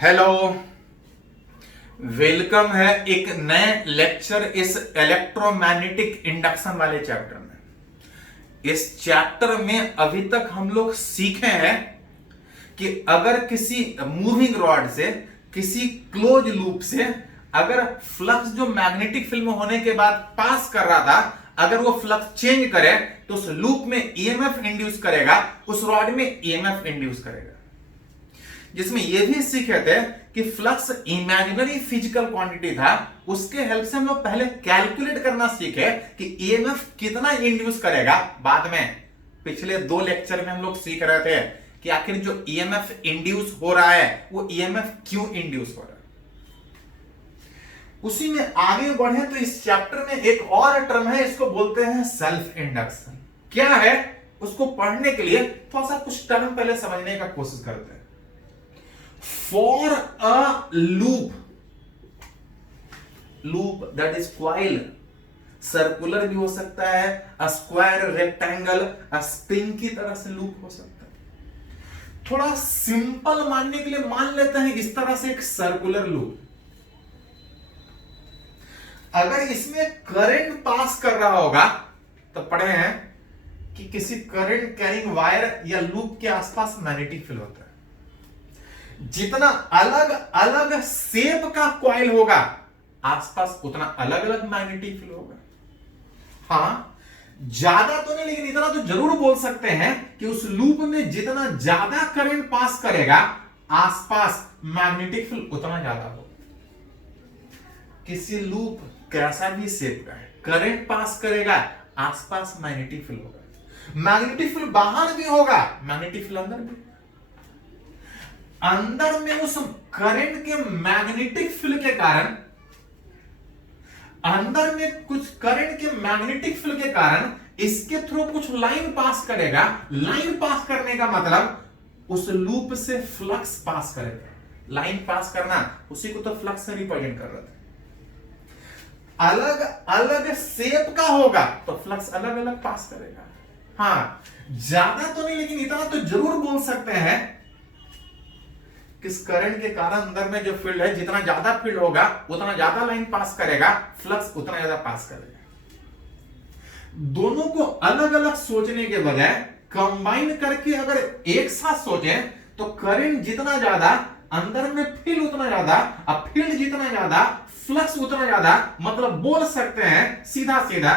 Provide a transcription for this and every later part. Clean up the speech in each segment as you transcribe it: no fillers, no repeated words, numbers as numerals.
Hello, welcome है एक नए लेक्चर इस इलेक्ट्रोमैग्नेटिक इंडक्शन वाले चैप्टर में। इस चैप्टर में अभी तक हम लोग सीखे हैं कि अगर किसी मूविंग रॉड से, किसी क्लोज लूप से अगर फ्लक्स जो मैग्नेटिक फील्ड में होने के बाद पास कर रहा था, अगर वो फ्लक्स चेंज करे तो उस लूप में ईएमएफ इंड्यूस करेगा, उस रॉड में ईएमएफ इंड्यूस करेगा। जिसमें यह भी सीखे थे कि फ्लक्स इमेजिनरी फिजिकल क्वांटिटी था, उसके हेल्प से हम लोग पहले कैलकुलेट करना सीखे कि ईएमएफ कितना इंड्यूस करेगा। बाद में पिछले 2 लेक्चर में हम लोग सीख रहे थे कि आखिर जो ईएमएफ इंड्यूस हो रहा है वो ईएमएफ क्यों इंड्यूस हो रहा है। उसी में आगे बढ़े तो इस चैप्टर में एक और टर्म है, इसको बोलते हैं सेल्फ इंडक्शन। क्या है उसको पढ़ने के लिए थोड़ा सा कुछ टर्म पहले समझने का कोशिश करते हैं। For a loop that is coil, circular भी हो सकता है, स्क्वायर, रेक्टेंगल, स्प्रिंग की तरह से लूप हो सकता है। थोड़ा सिंपल मानने के लिए मान लेते हैं इस तरह से एक सर्कुलर लूप। अगर इसमें करंट पास कर रहा होगा तो पढ़े हैं कि किसी करंट कैरिंग वायर या लूप के आसपास मैग्नेटिक फील्ड होता है। जितना अलग अलग शेप का कॉइल होगा आसपास उतना अलग अलग मैग्नेटिक फील्ड होगा। हाँ, ज्यादा तो नहीं, लेकिन इतना तो जरूर बोल सकते हैं कि उस लूप में जितना ज्यादा करंट पास करेगा आसपास मैग्नेटिक फील्ड उतना ज्यादा होगा। किसी लूप कैसा भी शेप का है, करंट पास करेगा आसपास मैग्नेटिक फील्ड होगा। मैग्नेटिक फील्ड बाहर भी होगा, मैग्नेटिक फील्ड अंदर भी। अंदर में उस करंट के मैग्नेटिक फील्ड के कारण, अंदर में कुछ करंट के मैग्नेटिक फील्ड के कारण इसके थ्रू कुछ लाइन पास करेगा। लाइन पास करने का मतलब उस लूप से फ्लक्स पास करेगा। लाइन पास करना उसी को तो फ्लक्स से रिप्रेजेंट कर रहा था। अलग अलग शेप का होगा तो फ्लक्स अलग अलग पास करेगा। हाँ, ज्यादा तो नहीं, लेकिन इतना तो जरूर बोल सकते हैं किस करंट के कारण अंदर में जो फील्ड है, जितना ज्यादा फील्ड होगा उतना ज्यादा लाइन पास करेगा, फ्लक्स उतना ज्यादा पास करेगा। दोनों को अलग अलग सोचने के बजाय कंबाइन करके अगर एक साथ सोचें तो करंट जितना ज्यादा अंदर में फील्ड उतना ज्यादा, अब फील्ड जितना ज्यादा फ्लक्स उतना ज्यादा। मतलब बोल सकते हैं सीधा सीधा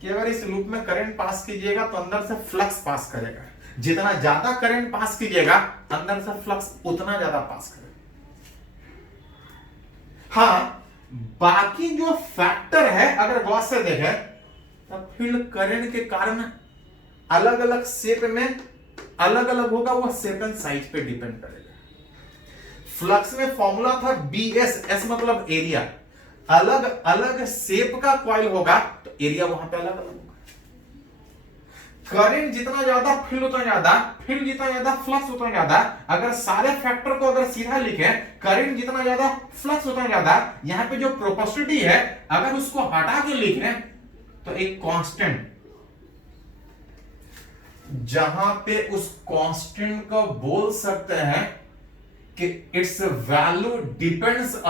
कि अगर इस लूप में करंट पास कीजिएगा तो अंदर से फ्लक्स पास करेगा। जितना ज्यादा करंट पास कीजिएगा अंदर से फ्लक्स उतना ज्यादा पास करेगा। हाँ, बाकी जो फैक्टर है अगर गौर से देखें तब फील्ड करंट के कारण अलग अलग शेप में अलग अलग होगा, वो शेप एंड साइज पे डिपेंड करेगा। फ्लक्स में फॉर्मूला था BS, S मतलब एरिया। अलग अलग शेप का कॉइल होगा तो एरिया वहां पे अलग अलग होगा। करंट जितना ज्यादा फील्ड उतना ज्यादा, फील्ड जितना ज्यादा फ्लक्स उतना ज्यादा। अगर सारे फैक्टर को अगर सीधा लिखें, करंट जितना ज्यादा फ्लक्स उतना ज्यादा, यहां पे जो प्रोपोर्शनलिटी है अगर उसको हटा के लिखें तो एक कांस्टेंट, जहां पे उस कांस्टेंट को बोल सकते हैं कि it's value depends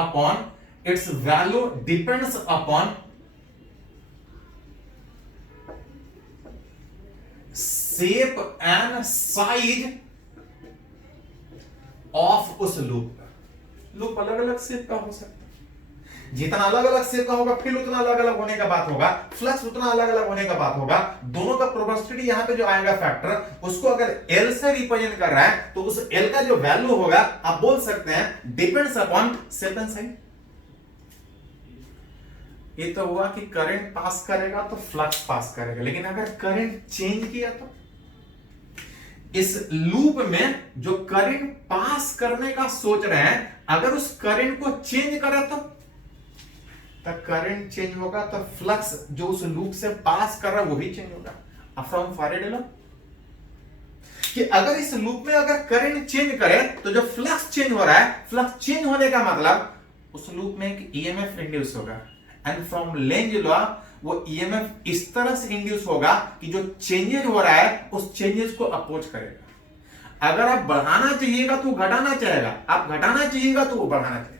upon shape and size of उस लूप का। लूप अलग अलग शेप का हो सकता है। जितना अलग अलग शेप का होगा फील्ड उतना अलग अलग होने का बात होगा, फ्लक्स उतना अलग अलग होने का बात होगा। दोनों का प्रोपोर्शनलिटी यहां पे जो आएगा फैक्टर, उसको अगर L से रिप्रेजेंट कर रहा है तो उस L का जो वैल्यू होगा आप बोल सकते हैं depends upon shape and size. ये तो हुआ कि करंट पास करेगा तो फ्लक्स पास करेगा, लेकिन अगर करंट चेंज किया तो इस लूप में जो करंट पास करने का सोच रहे हैं अगर उस करंट को चेंज करे तो करंट चेंज होगा तो फ्लक्स जो उस लूप से पास कर रहा है वो भी चेंज होगा। अब फ्रॉम फैराडे लॉ कि अगर इस लूप में अगर करंट चेंज करे तो जो फ्लक्स चेंज हो रहा है, फ्लक्स चेंज होने का मतलब उस लूप में एक ईएमएफ इंड्यूस होगा। एंड फ्रॉम लेंज लॉ वो ईएमएफ इस तरह से इंड्यूस होगा कि जो चेंजेस हो रहा है उस चेंजेस को अपोज करेगा। अगर आप बढ़ाना चाहिएगा तो घटाना चाहेगा, आप घटाना चाहिएगा तो वो बढ़ाना चाहेगा।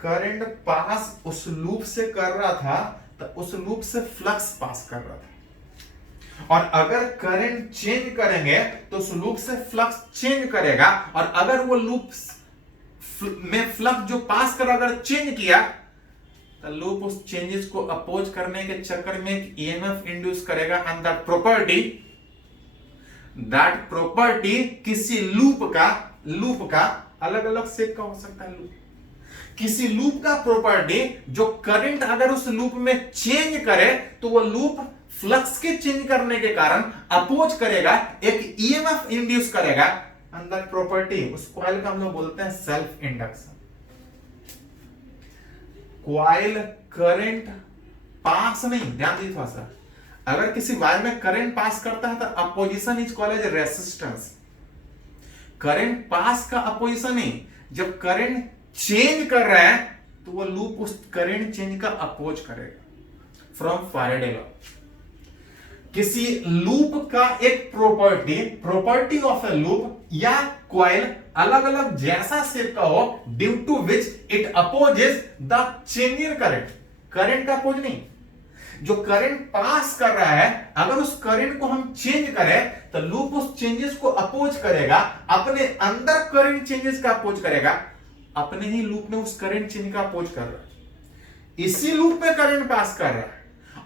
करंट पास उस लूप से कर रहा था तो उस लूप से फ्लक्स पास कर रहा था, और अगर करंट चेंज करेंगे तो उस लूप से फ्लक्स चेंज करेगा, और अगर वो लूप में फ्लक्स जो पास कर अगर चेंज किया तो लूप उस चेंजेस को अपोज करने के चक्कर में एक ईएमएफ इंड्यूस करेगा, एंड दैट प्रॉपर्टी किसी लूप का अलग अलग शेप का हो सकता है। लूप किसी लूप का प्रॉपर्टी जो करंट अगर उस लूप में चेंज करे तो वो लूप फ्लक्स के चेंज करने के कारण अपोज करेगा, एक ईएमएफ इंड्यूस करेगा, एंड दैट प्रॉपर्टी उस कॉइल का हम लोग बोलते हैं self induction. Coil current pass नहीं, ध्यान दीजिए थोड़ा सा, अगर किसी वायर में करंट पास करता है तो opposition is called as resistance. Current pass का अपोजिशन नहीं, जब करंट चेंज कर रहा है तो वो लूप उस करंट चेंज का अपोज करेगा। फ्रॉम फैराडे लॉ, किसी लूप का एक प्रॉपर्टी ऑफ ए लूप या कॉइल अलग अलग जैसा शेप का हो, due to which it opposes the changing current का अपोज नहीं। जो करंट पास कर रहा है अगर उस करंट को हम चेंज करें तो लूप उस चेंजेस को अपोज करेगा, अपने अंदर करंट चेंजेस का अपोज करेगा, अपने ही लूप में उस करंट चेंज का अपोज कर रहा है। इसी लूप में करंट पास कर रहा है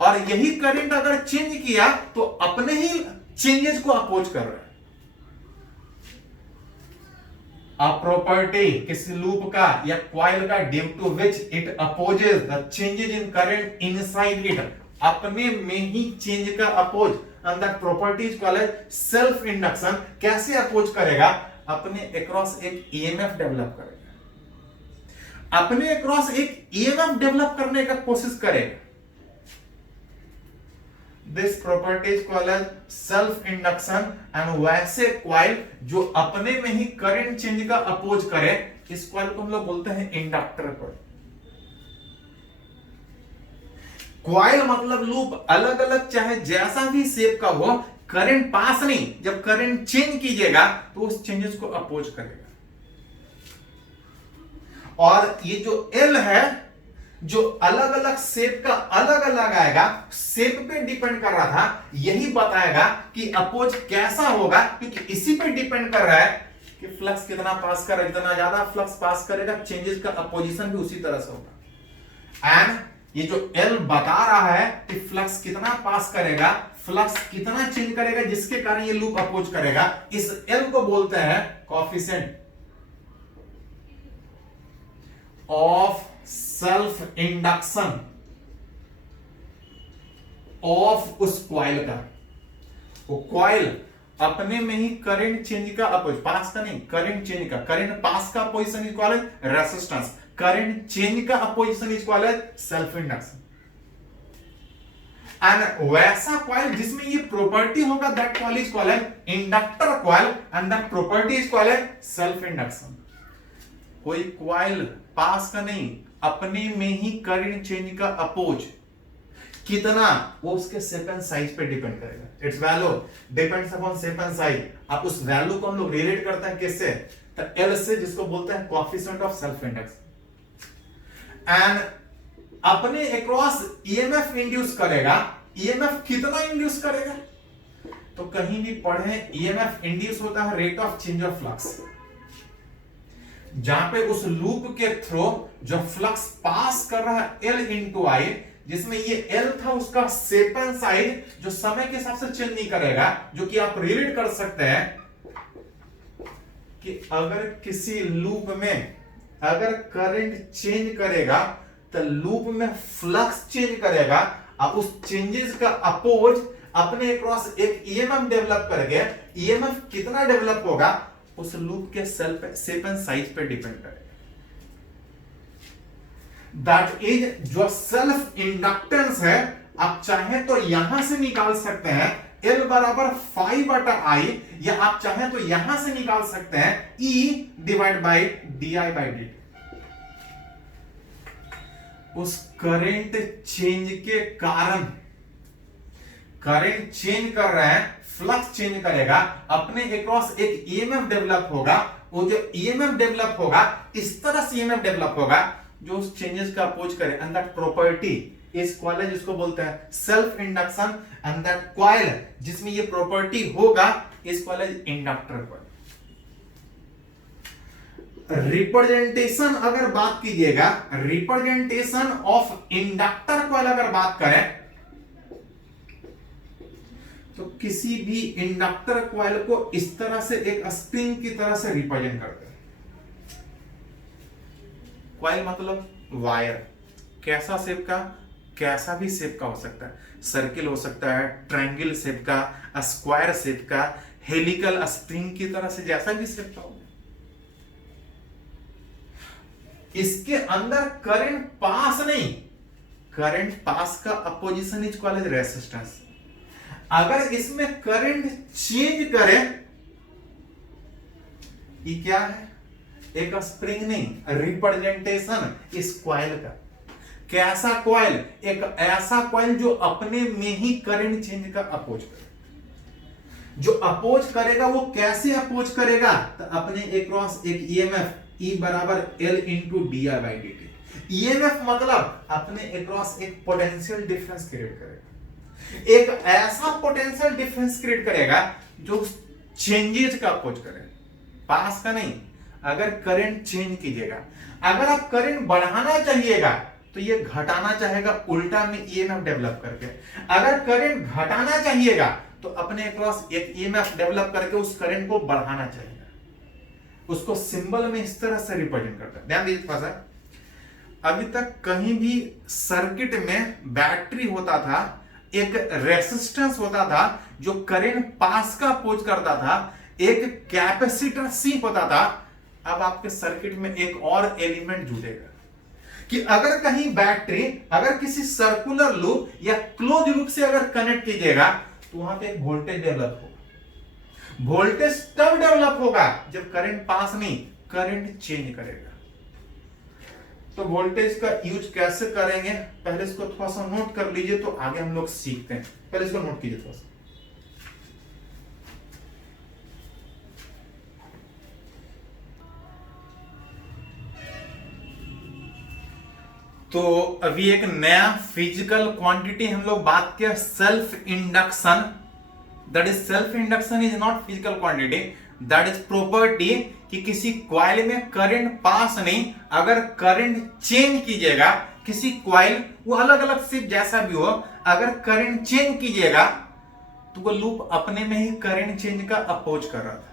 और यही करंट अगर चेंज किया तो अपने ही चेंजेस को अपोज कर रहा है। A property किसी लूप का या कॉइल का due to which it opposes the changes in current inside it, अपने में ही चेंज का oppose, and that property is called as self induction. कैसे अपोज करेगा? अपने अक्रॉस एक ईएमएफ डेवलप करेगा, अपने अक्रॉस एक ईएमएफ डेवलप करने का कोशिश करेगा। This property is called as self induction. And वैसे कॉइल जो अपने में ही करंट चेंज का अपोज करे, इस कॉइल को हम लोग बोलते हैं इंडक्टर कॉइल। कॉइल मतलब लूप अलग अलग चाहे जैसा भी शेप का हो, करंट पास नहीं, जब करंट चेंज कीजिएगा तो उस चेंजेस को अपोज करेगा। और ये जो एल है जो अलग अलग शेप का अलग अलग आएगा, शेप पे डिपेंड कर रहा था, यही बताएगा कि अपोज कैसा होगा, क्योंकि इसी पे डिपेंड कर रहा है कि फ्लक्स कितना पास कर रहा है। जितना ज्यादा फ्लक्स पास करेगा चेंजेस का अपोजिशन भी उसी तरह से होगा। एंड ये जो एल बता रहा है कि फ्लक्स कितना पास करेगा, फ्लक्स कितना चेंज करेगा, जिसके कारण ये लूप अपोज करेगा, इस एल को बोलते हैं coefficient of self induction of उस कॉइल का। वो कॉइल अपने में ही करंट चेंज का अपोज, पास का नहीं, करंट चेंज का, करंट पास का opposition is called resistance, current change का opposition is called self induction. And वैसा कॉइल जिसमें ये प्रॉपर्टी होगा, that coil is called inductor coil, and that property is called self induction. कोई coil pass का नहीं, अपने में ही करंट चेंज का अपोज कितना, वो उसके शेप एंड साइज पे डिपेंड करेगा। It's value depends upon shape and size. अब उस वैल्यू को हम लोग रिलेट करते हैं किससे? तो एल से, जिसको बोलते हैं coefficient of self induction. And अपने अक्रॉस ईएमएफ इंड्यूस करेगा। ईएमएफ कितना इंड्यूस करेगा? तो कहीं भी पढ़े ईएमएफ इंड्यूस होता है rate of change of flux, जहां पे उस लूप के थ्रू जो फ्लक्स पास कर रहा है एल इंटू आई, जिसमें ये एल था उसका शेप एंड साइज जो समय के हिसाब से चेंज नहीं करेगा, जो कि आप रिलेट कर सकते हैं कि अगर किसी लूप में अगर करंट चेंज करेगा तो लूप में फ्लक्स चेंज करेगा। अब उस चेंजेस का अपोज अपने अक्रॉस एक ईएमएफ डेवलप करके, ईएमएफ कितना डेवलप होगा उस लूप के शेप एंड साइज पे डिपेंड करेगा। दैट इज जो सेल्फ इंडक्टेंस है, आप चाहे तो यहां से निकाल सकते हैं L बराबर 5/I, या आप चाहे तो यहां से निकाल सकते हैं E डिवाइड बाई di/dt। उस करंट चेंज के कारण, करंट चेंज कर रहे हैं, फ्लक्स चेंज करेगा, अपने अक्रॉस एक ईएमएफ डेवलप होगा। वो जो ईएमएफ डेवलप होगा इस तरह से ईएमएफ डेवलप होगा जो उस चेंजेस का अपोज करे, एंड दैट प्रॉपर्टी इस कॉइल जिसको बोलते हैं self induction, and that coil जिसमें ये प्रॉपर्टी होगा इस कॉइल इंडक्टर कॉइल। रिप्रेजेंटेशन अगर बात कीजिएगा, रिप्रेजेंटेशन ऑफ इंडक्टर कॉइल अगर बात करें तो किसी भी इंडक्टर कॉइल को इस तरह से एक स्प्रिंग की तरह से रिप्रेजेंट करते हैं। कॉइल मतलब वायर, कैसा शेप का, कैसा भी शेप का हो सकता है, सर्किल हो सकता है, ट्रायंगल शेप का, स्क्वायर शेप का, हेलिकल स्प्रिंग की तरह से जैसा भी शेप का हो। इसके अंदर करंट पास नहीं, करंट पास का opposition is called as resistance. अगर इसमें करंट चेंज करें, ये क्या है, एक स्प्रिंग नहीं, रिप्रेजेंटेशन इस कॉइल का। कैसा कॉइल, एक ऐसा कॉइल जो अपने में ही करंट चेंज का अपोज करे। जो अपोज करेगा वो कैसे अपोज करेगा, तो अपने अक्रॉस एक ईएमएफ E बराबर L इंटू डी.आई.बाई.डी.टी। ईएमएफ मतलब अपने अक्रॉस एक पोटेंशियल डिफरेंस क्रिएट करेगा, एक ऐसा पोटेंशियल डिफरेंस क्रिएट करेगा जो चेंजेस का अपोज करे, पास का नहीं। अगर करंट चेंज कीजिएगा, अगर आप करंट बढ़ाना चाहिएगा तो ये घटाना चाहेगा उल्टा में ईएमएफ डेवलप करके। अगर करंट घटाना चाहिएगा तो अपने अक्रॉस एक ईएमएफ डेवलप करके उस करंट को बढ़ाना चाहिए। उसको सिंबल में इस तरह से रिप्रेजेंट करता है। ध्यान दीजिए थोड़ा सा, अभी तक कहीं भी सर्किट में बैटरी होता था, एक रेजिस्टेंस होता था जो करंट पास का अपोज करता था, एक कैपेसिटर सी होता था। अब आपके सर्किट में एक और एलिमेंट जुड़ेगा कि अगर कहीं बैटरी अगर किसी सर्कुलर लूप या क्लोज लूप से अगर कनेक्ट कीजिएगा तो वहां पे एक वोल्टेज डेवलप होगा। वोल्टेज तब डेवलप होगा जब करंट पास नहीं, करंट चेंज करेगा। तो वोल्टेज का यूज कैसे करेंगे, पहले इसको थोड़ा सा नोट कर लीजिए तो आगे हम लोग सीखते हैं। पहले इसको नोट कीजिए थोड़ा सा। तो अभी एक नया फिजिकल क्वांटिटी हम लोग बात किया, self induction. That is self induction is not physical quantity, that is property कि किसी कॉइल में करंट पास नहीं, अगर करंट चेंज कीजिएगा किसी कॉइल, वो अलग अलग शेप जैसा भी हो, अगर करंट चेंज कीजिएगा तो वो लूप अपने में ही करंट चेंज का अपोज कर रहा था।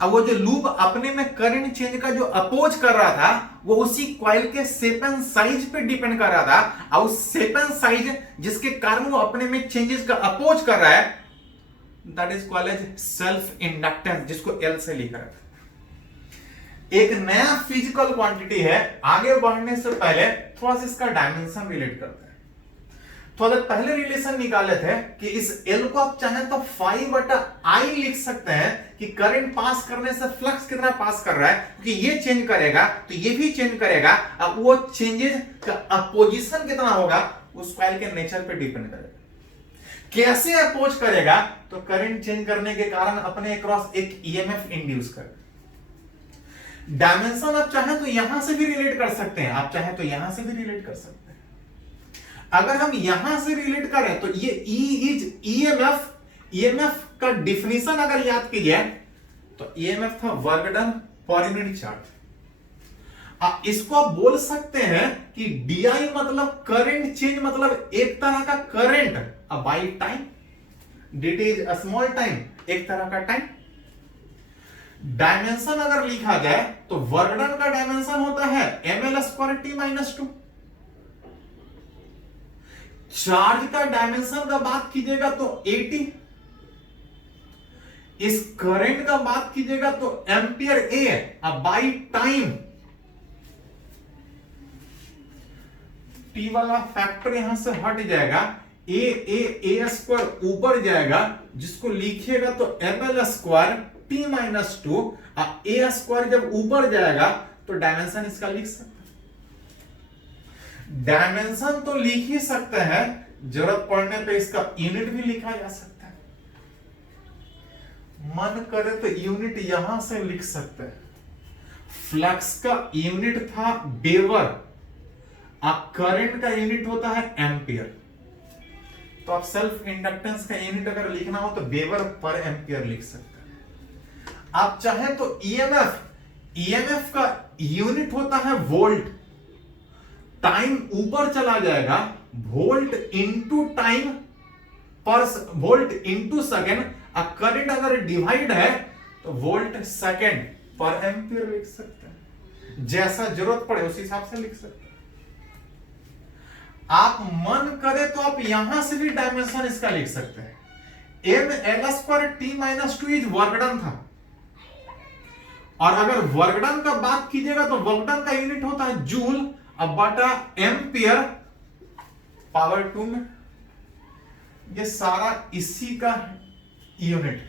अब वो जो लूप अपने में करंट चेंज का जो अपोज कर रहा था वो उसी कॉइल के शेप एंड साइज पे डिपेंड कर रहा था, और उस शेप एंड साइज जिसके कारण वो अपने में चेंजेस का अपोज कर रहा है, that is called as self inductance, जिसको L से लिखा है। एक नया फिजिकल क्वांटिटी है। आगे बढ़ने से पहले थोड़ा सा इसका डायमेंशन रिलेट करते हैं। थोड़ा पहले रिलेशन निकाले थे कि इस L को आप चाहें तो फाई बटा आई लिख सकते हैं कि करंट पास करने से फ्लक्स कितना पास कर रहा है, क्योंकि ये चेंज करेगा तो ये भी चेंज करेगा। अब वो चेंजेस का अपोजिशन कितना होगा उस कॉइल के नेचर पे डिपेंड करेगा। कैसे अपोज करेगा, तो करंट चेंज करने के कारण अपने अक्रॉस एक ईएमएफ इंड्यूस करेगा। डायमेंशन आप चाहें तो यहां से भी रिलेट कर सकते हैं, आप चाहें तो यहां से भी रिलेट कर सकते हैं। अगर हम यहां से रिलेट करें तो ये E इज ईएमएफ, ईएमएफ का डिफिनेशन अगर याद कीजिए तो ईएमएफ था work done per unit charge. इसको आप बोल सकते हैं कि DI मतलब करंट चेंज, मतलब एक तरह का current by time, dt is small time, एक तरह का टाइम। डायमेंशन अगर लिखा जाए तो वर्क डन का डायमेंशन होता है ml²t-2। चार्ज का डायमेंशन का बात कीजिएगा तो 80। इस करंट का बात कीजिएगा तो ampere A by time. T वाला फैक्टर यहां से हट जाएगा, ए स्क्वायर ऊपर जाएगा, जिसको लिखिएगा तो ml²t-2। ए स्क्वायर जब ऊपर जाएगा तो डायमेंशन इसका लिख सकते हैं। डायमेंशन तो लिख ही सकते हैं, जरूरत पड़ने पे इसका यूनिट भी लिखा जा सकता है। मन करे तो यूनिट यहां से लिख सकते हैं। फ्लक्स का यूनिट था वेबर, अब करंट का यूनिट होता है एम्पियर। तो आप सेल्फ इंडक्टेंस का यूनिट अगर लिखना हो तो वेबर पर एम्पियर लिख सकते हैं। आप चाहे तो ईएमएफ का यूनिट होता है वोल्ट, टाइम ऊपर चला जाएगा, वोल्ट इंटू टाइम पर वोल्ट इंटू सेकेंड, अब करंट अगर डिवाइड है तो वोल्ट सेकेंड पर एम्पियर लिख सकते हैं। जैसा जरूरत पड़े उस हिसाब से लिख सकते हैं। आप मन करे तो आप यहां से भी डायमेंशन इसका लिख सकते हैं। M L square T minus two is work done था, और अगर वर्क डन का बात कीजिएगा तो वर्क डन का यूनिट होता है जूल, अब बटा एम्पियर पावर 2 में। ये सारा इसी का यूनिट।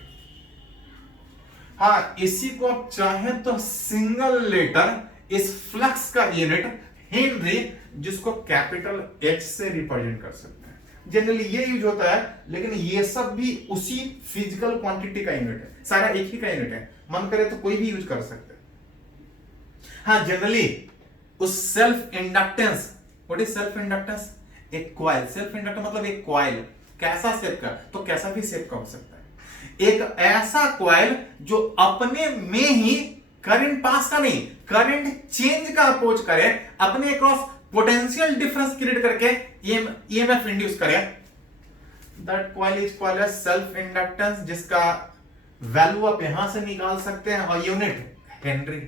हाँ, इसी को आप चाहें तो सिंगल लेटर इस फ्लक्स का यूनिट हेनरी, जिसको कैपिटल एच से रिप्रेजेंट कर सकते हैं। जनरली ये यूज होता है, लेकिन ये सब भी उसी फिजिकल क्वांटिटी का यूनिट है, सारा एक ही का यूनिट है। मन करे तो कोई भी यूज कर सकते हैं। हाँ, जनरली उस self inductance, what is self inductance? एक कॉइल। सेल्फ इंडक्टेंस मतलब एक कॉइल, कैसा शेप का? तो कैसा भी शेप का हो सकता है। एक ऐसा कॉइल जो अपने में ही करंट पास का नहीं, करंट चेंज का अपोज करे, अपने क्रॉस पोटेंशियल डिफरेंस क्रिएट करके ईएमएफ इंड्यूस करे, that coil is called as self inductance, जिसका वैल्यू आप यहां से निकाल सकते हैं, और यूनिट हेनरी।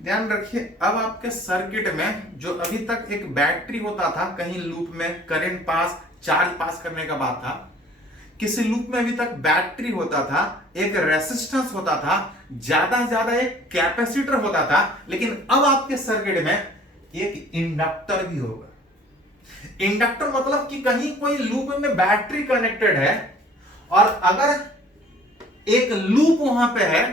ध्यान रखिए, अब आपके सर्किट में जो अभी तक एक बैटरी होता था, कहीं लूप में करंट पास, चार्ज पास करने का बात था, किसी लूप में अभी तक बैटरी होता था, एक रेसिस्टेंस होता था, ज्यादा से ज्यादा एक कैपेसिटर होता था, लेकिन अब आपके सर्किट में एक इंडक्टर भी होगा। इंडक्टर मतलब कि कहीं कोई लूप में बैटरी कनेक्टेड है, और अगर एक लूप वहां पे है,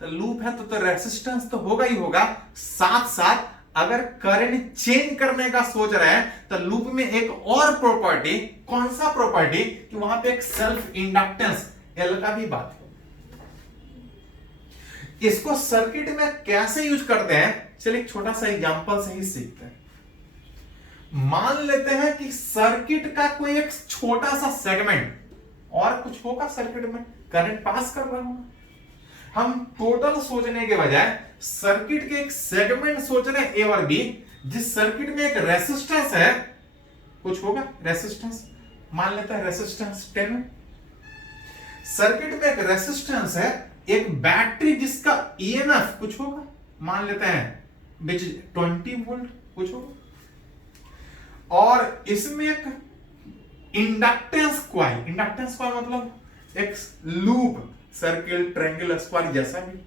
तो लूप है तो रेसिस्टेंस तो होगा ही होगा, साथ साथ अगर करंट चेंज करने का सोच रहे हैं तो लूप में एक और प्रॉपर्टी, कौन सा प्रॉपर्टी? कि वहां पे एक सेल्फ इंडक्टेंस एल का भी बात है। इसको सर्किट में कैसे यूज करते हैं, चलिए एक छोटा सा एग्जांपल से ही सीखते हैं। मान लेते हैं कि सर्किट का कोई एक छोटा सा सेगमेंट, और कुछ होगा सर्किट में, करंट पास कर रहा होगा। हम टोटल सोचने के बजाय सर्किट के एक सेगमेंट सोच रहे हैं, ए और बी, जिस सर्किट में एक रेसिस्टेंस है, कुछ होगा रेसिस्टेंस, मान लेते हैं रेसिस्टेंस 10। सर्किट में एक रेसिस्टेंस है, एक बैटरी जिसका ईएमएफ कुछ होगा, मान लेते हैं विच 20 वोल्ट कुछ होगा, और इसमें एक इंडक्टेंस कॉइल, इंडक्टेंस कॉइल मतलब एक लूप, सर्किल, ट्रायंगल, स्क्वायर जैसा भी,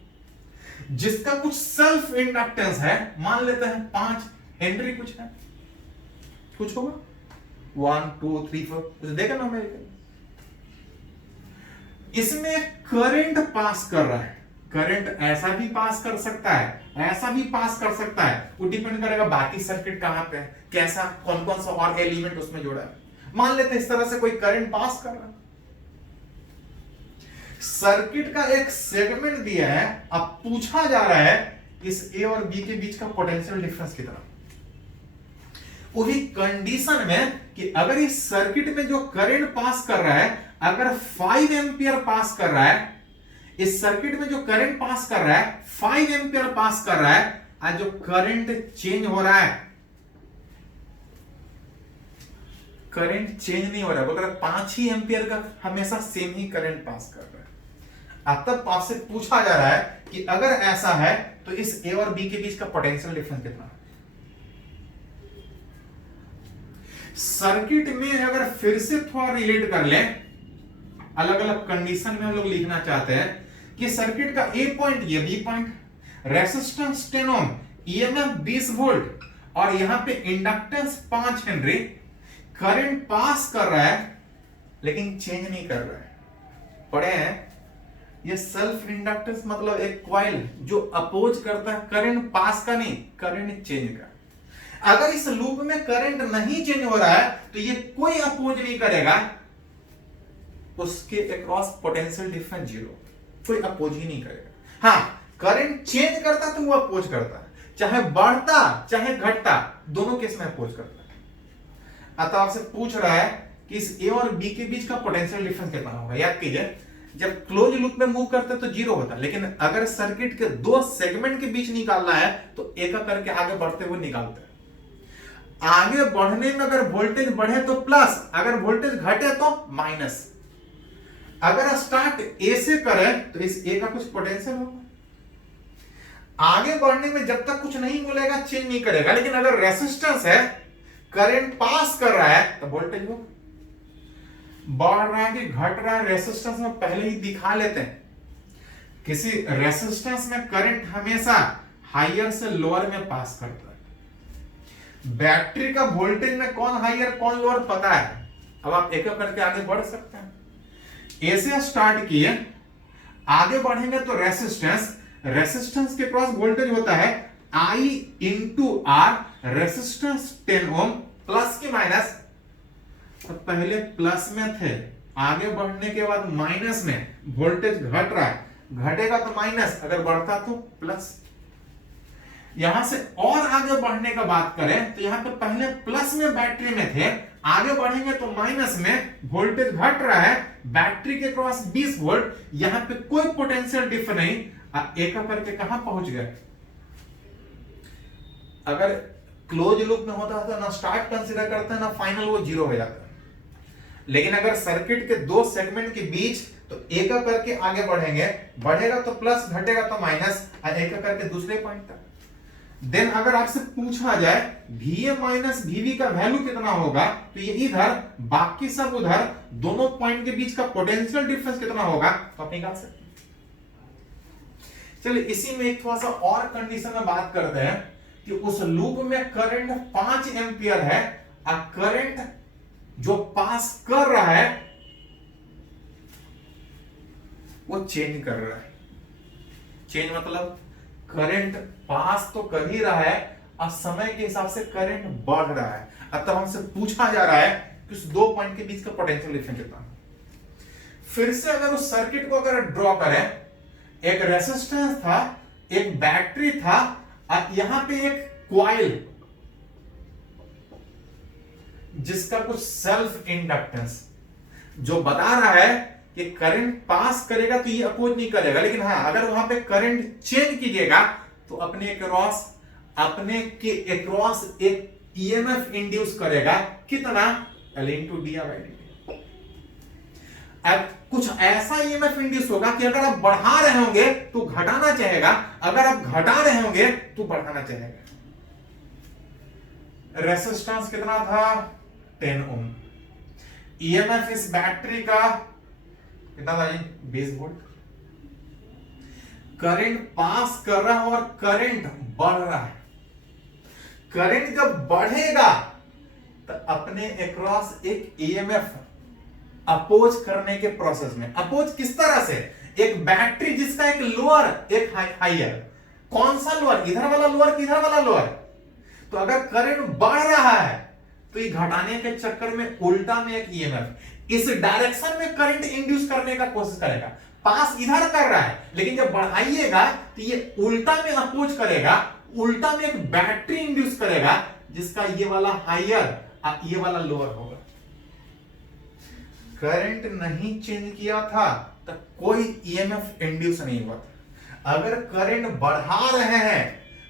जिसका कुछ सेल्फ इंडक्टेंस है, मान लेते हैं 5 हेनरी कुछ है, कुछ होगा 1 2 3 4 कुछ देखा ना मेरे। इसमें करंट पास कर रहा है, करंट ऐसा भी पास कर सकता है, ऐसा भी पास कर सकता है, वो डिपेंड करेगा बाकी सर्किट कहां पे है, कैसा, कौन कौन सा और एलिमेंट उसमें जोड़ा है। मान लेते हैं इस तरह से कोई करंट पास कर रहा है, सर्किट का एक सेगमेंट दिया है, अब पूछा जा रहा है इस ए और बी के बीच का पोटेंशियल डिफरेंस कितना। वो भी कंडीशन में कि अगर इस सर्किट में जो करंट पास कर रहा है, अगर 5 एम्पियर पास कर रहा है, इस सर्किट में जो करंट पास कर रहा है 5 एम्पियर पास कर रहा है, आज जो करंट चेंज हो रहा है, करंट चेंज नहीं हो रहा है, बोल रहा है 5 ही एम्पियर का हमेशा सेम ही करंट पास कर रहा है। अब तब आपसे पूछा जा रहा है कि अगर ऐसा है तो इस ए और बी के बीच का पोटेंशियल डिफरेंस कितना है। सर्किट में अगर फिर से थोड़ा रिलेट कर ले, अलग अलग कंडीशन में हम लोग लिखना चाहते हैं कि सर्किट का ए पॉइंट, ये बी पॉइंट, रेसिस्टेंस 10 ओम, ईएमएफ 20 वोल्ट, और यहां पे इंडक्टेंस 5 हेनरी, करंट पास कर रहा है लेकिन चेंज नहीं कर रहा है। पढ़े हैं ये सेल्फ इंडक्टेंस मतलब एक कॉइल जो अपोज करता है करंट पास का नहीं, करंट चेंज का। अगर इस लूप में करंट नहीं चेंज हो रहा है तो ये कोई अपोज नहीं करेगा, उसके अक्रॉस पोटेंशियल डिफरेंस 0, कोई अपोज ही नहीं करेगा। हाँ, करंट चेंज करता तो वो अपोज करता, चाहे बढ़ता चाहे घटता, दोनों केस में अपोज करता है। अतः आपसे पूछ रहा है कि इस ए और बी के बीच का पोटेंशियल डिफरेंस कितना होगा। याद कीजिए, जब क्लोज लूप में मूव करते तो 0 होता, लेकिन अगर सर्किट के दो सेगमेंट के बीच निकालना है तो एक करके आगे बढ़ते हुए निकालते हैं। आगे बढ़ने में अगर वोल्टेज बढ़े तो प्लस, अगर वोल्टेज घटे तो माइनस। अगर स्टार्ट ए से करें तो इस ए का कुछ पोटेंशियल होगा। आगे बढ़ने में जब तक कुछ नहीं मिलेगा चेंज नहीं करेगा, लेकिन अगर रेसिस्टेंस है, करंट पास कर रहा है तो वोल्टेज होगा। बढ़ रहा है कि घट रहा है रेसिस्टेंस में पहले ही दिखा लेते हैं। किसी रेसिस्टेंस में करंट हमेशा हायर से लोअर में पास करता है। बैटरी का वोल्टेज में कौन हायर कौन लोअर पता है। अब आप एक एक करके आगे बढ़ सकते हैं। ए से स्टार्ट किए, आगे बढ़ेंगे तो रेसिस्टेंस के क्रॉस वोल्टेज होता है I into R, resistance 10 ohm, plus की माइनस। तो पहले प्लस में थे, आगे बढ़ने के बाद माइनस में, वोल्टेज घट रहा है, घटेगा तो माइनस, अगर बढ़ता तो प्लस। यहां से और आगे बढ़ने का बात करें तो यहां पे पहले प्लस में बैटरी में थे, आगे बढ़ेंगे तो माइनस में, वोल्टेज घट रहा है, बैटरी के क्रॉस 20 वोल्ट, यहां पे कोई पोटेंशियल डिफरेंस नहीं, एक करके कहां पहुंच गए। अगर क्लोज लूप में होता है तो ना स्टार्ट कंसीडर करते हैं ना फाइनल, वो 0 हो जाता है। लेकिन अगर सर्किट के दो सेगमेंट के बीच तो एक करके आगे बढ़ेंगे, बढ़ेगा तो प्लस, घटेगा तो माइनस, और एक करके दूसरे पॉइंट तक। देन अगर आपसे पूछा जाए VA माइनस VB का वैल्यू कितना होगा, तो ये इधर, बाकी सब उधर, दोनों पॉइंट के बीच का पोटेंशियल डिफरेंस कितना होगा तो आप निकाल सकते हैं। चलिए इसी में एक थोड़ा सा और कंडीशन में बात करते हैं कि उस लूप में करंट 5 एम्पियर है, और करंट जो पास कर रहा है वो चेंज कर रहा है। चेंज मतलब करंट पास तो कर ही रहा है और समय के हिसाब से करंट बढ़ रहा है। अब तब हमसे पूछा जा रहा है कि उस दो पॉइंट के बीच का पोटेंशियल डिफरेंस कितना है। फिर से अगर उस सर्किट को अगर ड्रॉ करें, एक रेसिस्टेंस था, एक बैटरी था, और यहां पे एक कॉइल जिसका कुछ सेल्फ इंडक्टेंस जो बता रहा है कि करंट पास करेगा तो ये अपोज नहीं करेगा, लेकिन हाँ अगर वहां पे करंट चेंज कीजिएगा तो अपने के अक्रॉस एक ईएमएफ इंड्यूस करेगा। कितना? L into d/dt। अब कुछ ऐसा ईएमएफ इंड्यूस होगा कि अगर आप बढ़ा रहे होंगे तो घटाना चाहेगा, अगर आप घटा रहे होंगे तो बढ़ाना चाहेगा। रेसिस्टेंस कितना था? 10 ओम। ईएमएफ इस बैटरी का कितना था जी? 20 वोल्ट। करंट पास कर रहा है और करंट बढ़ रहा है। करंट जब बढ़ेगा तो अपने अक्रॉस एक ईएमएफ अपोज करने के प्रोसेस में, अपोज किस तरह से? एक बैटरी जिसका एक लोअर एक हायर, कौन सा लोअर? इधर वाला लोअर कि इधर वाला लोअर? तो अगर करंट बढ़ रहा है तो ये घटाने के चक्कर में उल्टा में एक ईएमएफ इस डायरेक्शन में करंट इंड्यूस करने का कोशिश करेगा। पास इधर कर रहा है, लेकिन जब बढ़ाइएगा तो ये उल्टा में अपोज करेगा, उल्टा में एक बैटरी इंड्यूस करेगा जिसका ये वाला हायर और ये वाला लोअर होगा। करंट नहीं चेंज किया था तो कोई ईएमएफ इंड्यूस नहीं हुआ था। अगर करंट बढ़ा रहे हैं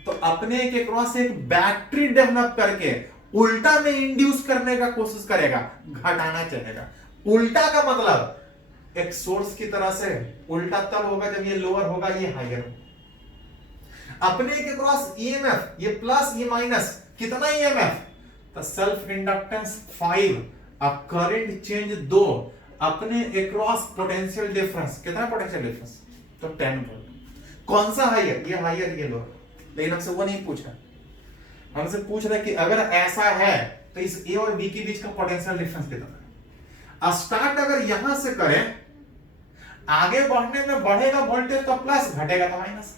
तो अपने के क्रॉस एक बैटरी डेवलप करके उल्टा में इंड्यूस करने का कोशिश करेगा, घटाना चाहेगा। उल्टा का मतलब एक सोर्स की तरह से उल्टा तब होगा जब ये लोअर होगा, ये हायर होगा। अपने के क्रॉस ईएमएफ, ये प्लस ये माइनस, कितना ईएमएफ? तो सेल्फ इंडक्टेंस 5, अब करंट चेंज 2, अपने अक्रॉस पोटेंशियल डिफरेंस, कितना पोटेंशियल डिफरेंस? तो 10 वोल्ट। कौन सा हायर? ये हायर ये लोअर। लेकिन हमसे वो नहीं पूछा, हमसे पूछ रहा है कि अगर ऐसा है तो इस ए और बी के बीच का पोटेंशियल डिफरेंस कितना है। स्टार्ट अगर यहां से करें, आगे बढ़ने में बढ़ेगा वोल्टेज तो प्लस, घटेगा तो माइनस।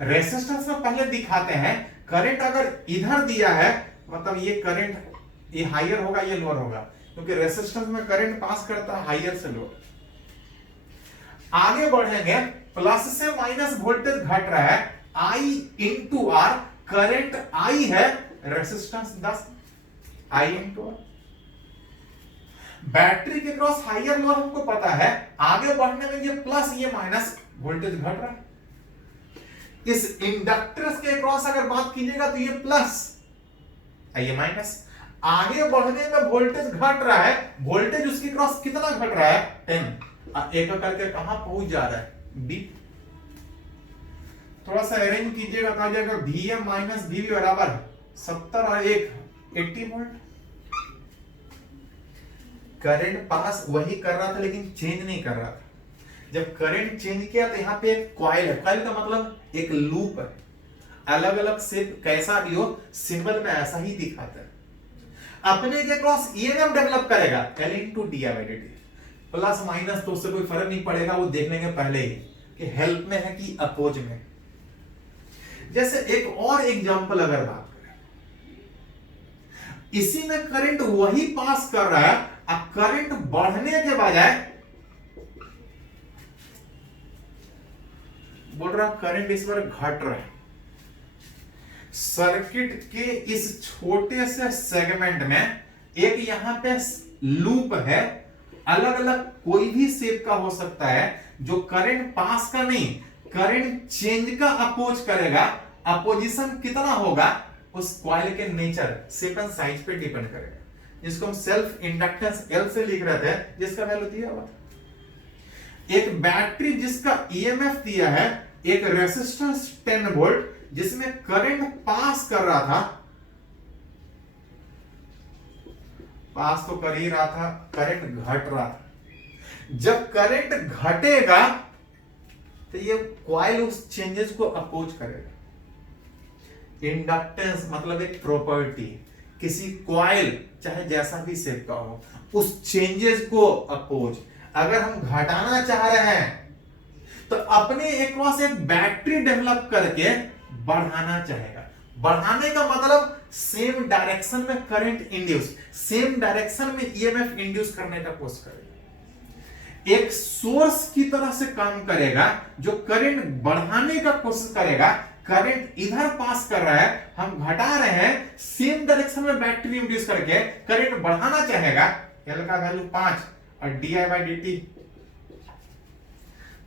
रेसिस्टेंस में पहले दिखाते हैं, करंट अगर इधर दिया है मतलब ये करंट ये हायर होगा ये लोअर होगा, क्योंकि रेसिस्टेंस में करंट पास करता है हायर से लोअर। आगे बढ़ेंगे, प्लस से माइनस वोल्टेज घट रहा है, I into R, current I है, resistance 10 I into R. Battery के क्रॉस हायर लोअर हमको पता है, आगे बढ़ने में ये प्लस ये माइनस वोल्टेज घट रहा है। इस इंडक्टर्स के क्रॉस अगर बात कीजिएगा तो ये प्लस ये माइनस, आगे बढ़ने में वोल्टेज घट रहा है, वोल्टेज उसके क्रॉस कितना घट रहा है 10, एक करके कहां पहुंच जा रहा है बी। थोड़ा सा अरेंज कीजिएगा तो आ जाएगा Vm माइनस Vb बराबर 70 और 1 80 वोल्ट। करंट पास वही कर रहा था लेकिन चेंज नहीं कर रहा था। जब करंट चेंज किया तो यहाँ पे एक कॉइल है, कॉइल का मतलब एक लूप है, अलग अलग शेप कैसा भी हो सिंबल में ऐसा ही दिखाता है। अपने के क्रॉस ईएमएफ डेवलप करेगा L into D, plus minus तो उससे कोई फर्क नहीं पड़ेगा, वो देखने के पहले ही कि हेल्प में है कि अपोज में। जैसे एक और एग्जांपल अगर बात करें, इसी में करंट वही पास कर रहा है, अब करंट बढ़ने के बजाय बोल रहा करंट इस बार घट रहा है। सर्किट के इस छोटे से सेगमेंट में एक यहां पे लूप है, अलग अलग कोई भी शेप का हो सकता है, जो करंट पास का नहीं करंट चेंज का अपोज करेगा। अपोजिशन कितना होगा उस कॉइल के नेचर शेप एंड साइज पे डिपेंड करेगा, जिसको हम सेल्फ इंडक्टेंस L से लिख रहे थे, जिसका वैल्यू दिया हुआ था। एक बैटरी जिसका ईएमएफ दिया है, एक रेसिस्टेंस 10 वोल्ट जिसमें करंट पास कर रहा था, पास तो कर ही रहा था, करंट घट रहा था। जब करंट घटेगा तो ये कॉइल उस चेंजेस को अपोज करेगा। इंडक्टेंस मतलब एक प्रॉपर्टी, किसी कॉइल चाहे जैसा भी शेप का हो उस चेंजेस को अपोज। अगर हम घटाना चाह रहे हैं तो अपने एक पास एक बैटरी डेवलप करके बढ़ाना चाहेगा। बढ़ाने का मतलब सेम डायरेक्शन में करंट इंड्यूस, सेम डायरेक्शन में ईएमएफ इंड्यूस करने का कोशिश करेगा। एक सोर्स की तरह से काम करेगा जो करंट बढ़ाने का कोशिश करेगा। करंट इधर पास कर रहा है, हम घटा रहे हैं, सेम डायरेक्शन में बैटरी इंड्यूस करके करंट बढ़ाना चाहेगा। L का वैल्यू 5 और di/dt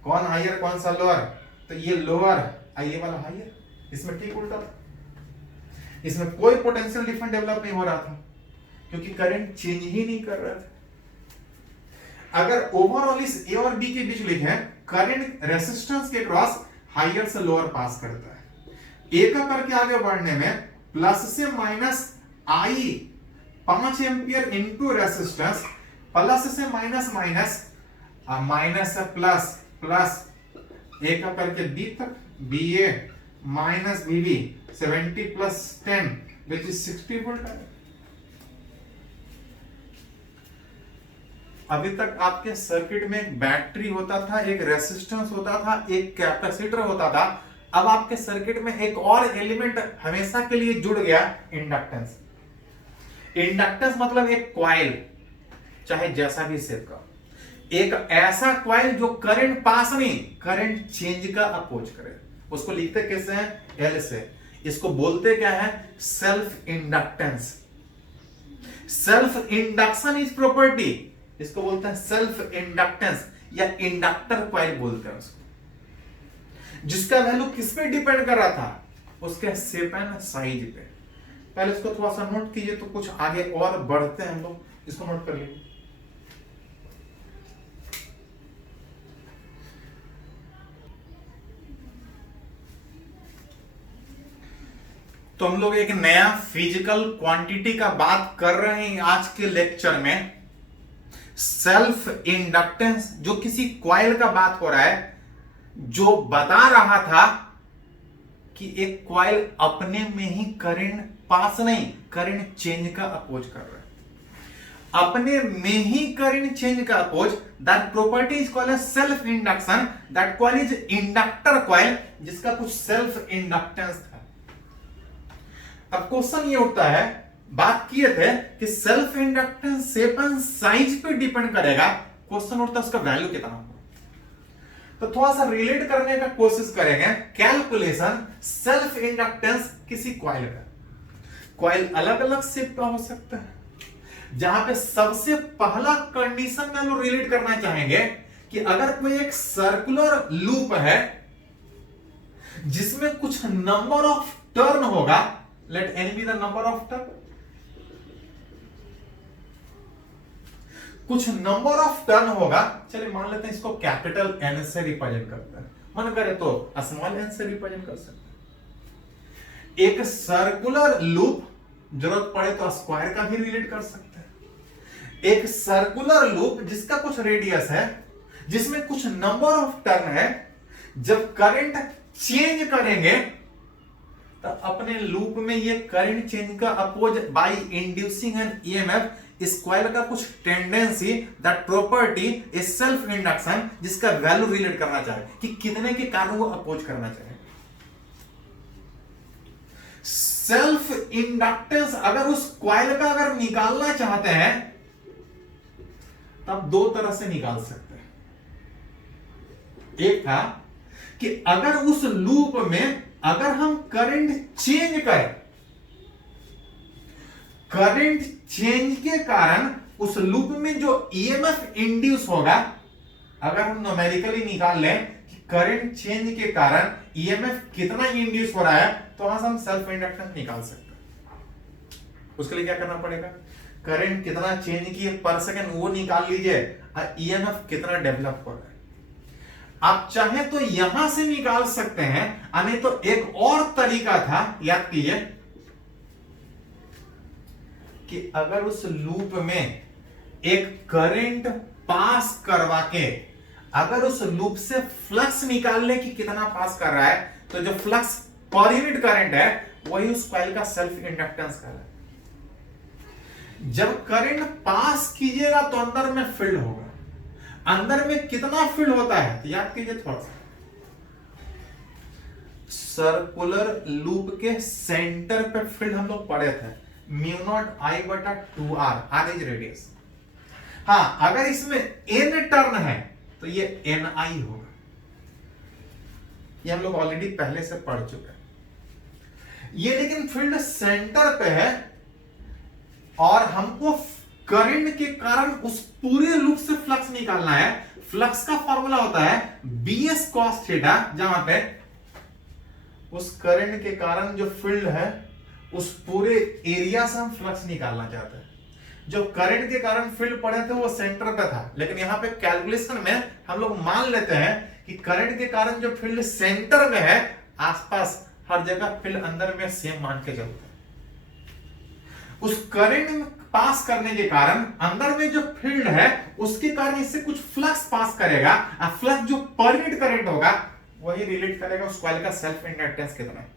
कौन हायर कौन सा लोअर, तो ये लोअर ये वाला हायर, इसमें ठीक उल्टा था। इसमें कोई पोटेंशियल डिफरेंस डेवलप नहीं हो रहा था क्योंकि करंट चेंज ही नहीं कर रहा था। अगर ओवरऑल इस A और B के बीच लिखें, करंट रेसिस्टेंस के क्रॉस हायर से लोअर पास करता है। एक करके आगे बढ़ने में प्लस से minus I 5 ampere into resistance, plus से माइनस माइनस, माइनस से प्लस, प्लस एक करके B तक, BA minus BB 70 plus 10 which is 60 volt. अभी तक आपके सर्किट में एक बैटरी होता था, एक रेसिस्टेंस होता था, एक कैपेसिटर होता था। अब आपके सर्किट में एक और एलिमेंट हमेशा के लिए जुड़ गया, इंडक्टेंस। इंडक्टेंस मतलब एक कॉइल चाहे जैसा भी शेप का, एक ऐसा कॉइल जो करंट पास नहीं करंट चेंज का अपोज करे। उसको लिखते कैसे हैं L से, इसको बोलते क्या है self inductance. Self induction is property, इसको बोलते हैं सेल्फ इंडक्टेंस या इंडक्टर कॉइल बोलते हैं उसको, जिसका वैल्यू किस पे डिपेंड कर रहा था, उसके शेप एंड साइज पे। पहले इसको थोड़ा सा नोट कीजिए तो कुछ आगे और बढ़ते हैं हम लोग, इसको नोट कर लीजिए। तो हम लोग एक नया फिजिकल क्वांटिटी का बात कर रहे हैं आज के लेक्चर में। सेल्फ इंडक्टेंस, जो किसी कॉइल का बात हो रहा है, जो बता रहा था कि एक कॉइल अपने में ही करंट पास नहीं करंट चेंज का अपोज कर रहा है। अपने में ही करंट चेंज का oppose, that property is called as self induction. That coil is inductor coil, जिसका कुछ सेल्फ इंडक्टेंस था। अब क्वेश्चन ये उठता है, बात किए थे कि self inductance shape and size पे डिपेंड करेगा। क्वेश्चन उठता है उसका वैल्यू कितना होगा। तो थोड़ा सा रिलेट करने का कोशिश करेंगे। कैलकुलेशन सेल्फ इंडक्टेंस किसी कॉइल का। कॉइल अलग अलग शेप का हो सकता है, जहां पे सबसे पहला कंडीशन में हम लोग रिलेट करना चाहेंगे कि अगर कोई एक सर्कुलर लूप है जिसमें कुछ नंबर ऑफ टर्न होगा, let N be the number of turn, कुछ नंबर ऑफ टर्न होगा, चलिए मान लेते हैं इसको कैपिटल एन से रिप्रेजेंट करते हैं, मन करे तो स्मॉल एन से रिप्रेजेंट कर सकते हैं। एक सर्कुलर लूप, जरूरत पड़े तो स्क्वायर का भी रिलेट कर सकते हैं। एक सर्कुलर लूप जिसका कुछ रेडियस है, जिसमें कुछ नंबर ऑफ टर्न है, जब करंट चेंज करेंगे तो अपने लूप में ये करंट चेंज का oppose by inducing an EMF, इस कॉइल का कुछ tendency, that property is self induction, जिसका वैल्यू रिलेट करना चाहे कि कितने के कारण वो अपोज करना चाहे। सेल्फ इंडक्टेंस अगर उस कॉइल का अगर निकालना चाहते हैं तब दो तरह से निकाल सकते हैं। एक था कि अगर उस लूप में अगर हम करंट चेंज करें, करंट चेंज के कारण उस लूप में जो ईएमएफ इंड्यूस होगा, अगर हम न्यूमेरिकली निकाल लें कि करंट चेंज के कारण ईएमएफ कितना इंड्यूस हो रहा है, तो वहां से हम सेल्फ इंडक्टेंस निकाल सकते हैं। उसके लिए क्या करना पड़ेगा, करंट कितना चेंज किए पर सेकंड वो निकाल लीजिए, और ईएमएफ कितना डेवलप हो रहा है। आप चाहे तो यहां से निकाल सकते हैं, नहीं तो एक और तरीका था, याद कीजिए, कि अगर उस लूप में एक करंट पास करवा के अगर उस लूप से फ्लक्स निकाल ले कि कितना पास कर रहा है, तो जो फ्लक्स पर यूनिट करंट है वही उस कॉइल का सेल्फ इंडक्टेंस कर रहा है। जब करंट पास कीजिएगा तो अंदर में फील्ड होगा, अंदर में कितना फील्ड होता है, तो याद कीजिए थोड़ा सा, सर्कुलर लूप के सेंटर पे फील्ड हम लोग पढ़े थे, म्यू नॉट आई बटा 2r, आर इज रेडियस। हाँ, अगर इसमें n टर्न है तो ये ni होगा, ये हम लोग ऑलरेडी पहले से पढ़ चुके हैं। ये लेकिन फील्ड सेंटर पे है और हमको करंट के कारण उस पूरे लूप से फ्लक्स निकालना है। फ्लक्स का फॉर्मूला होता है bs cos थीटा, जहां पे उस करंट के कारण जो फील्ड है उस पूरे एरिया से हम फ्लक्स निकालना चाहते हैं। जो करंट के कारण फील्ड पड़े थे वो सेंटर पे था, लेकिन यहां पे कैलकुलेशन में हम लोग मान लेते हैं कि करंट के कारण जो फील्ड सेंटर में है, आसपास हर जगह फील्ड अंदर में सेम मान के चलते हैं। उस करंट पास करने के कारण अंदर में जो फील्ड है उसके कारण इससे कुछ फ्लक्स पास करेगा, और फ्लक्स जो पर यूनिट करंट होगा वही रिलेट करेगा उस कॉइल का सेल्फ इंडक्टेंस कितना है,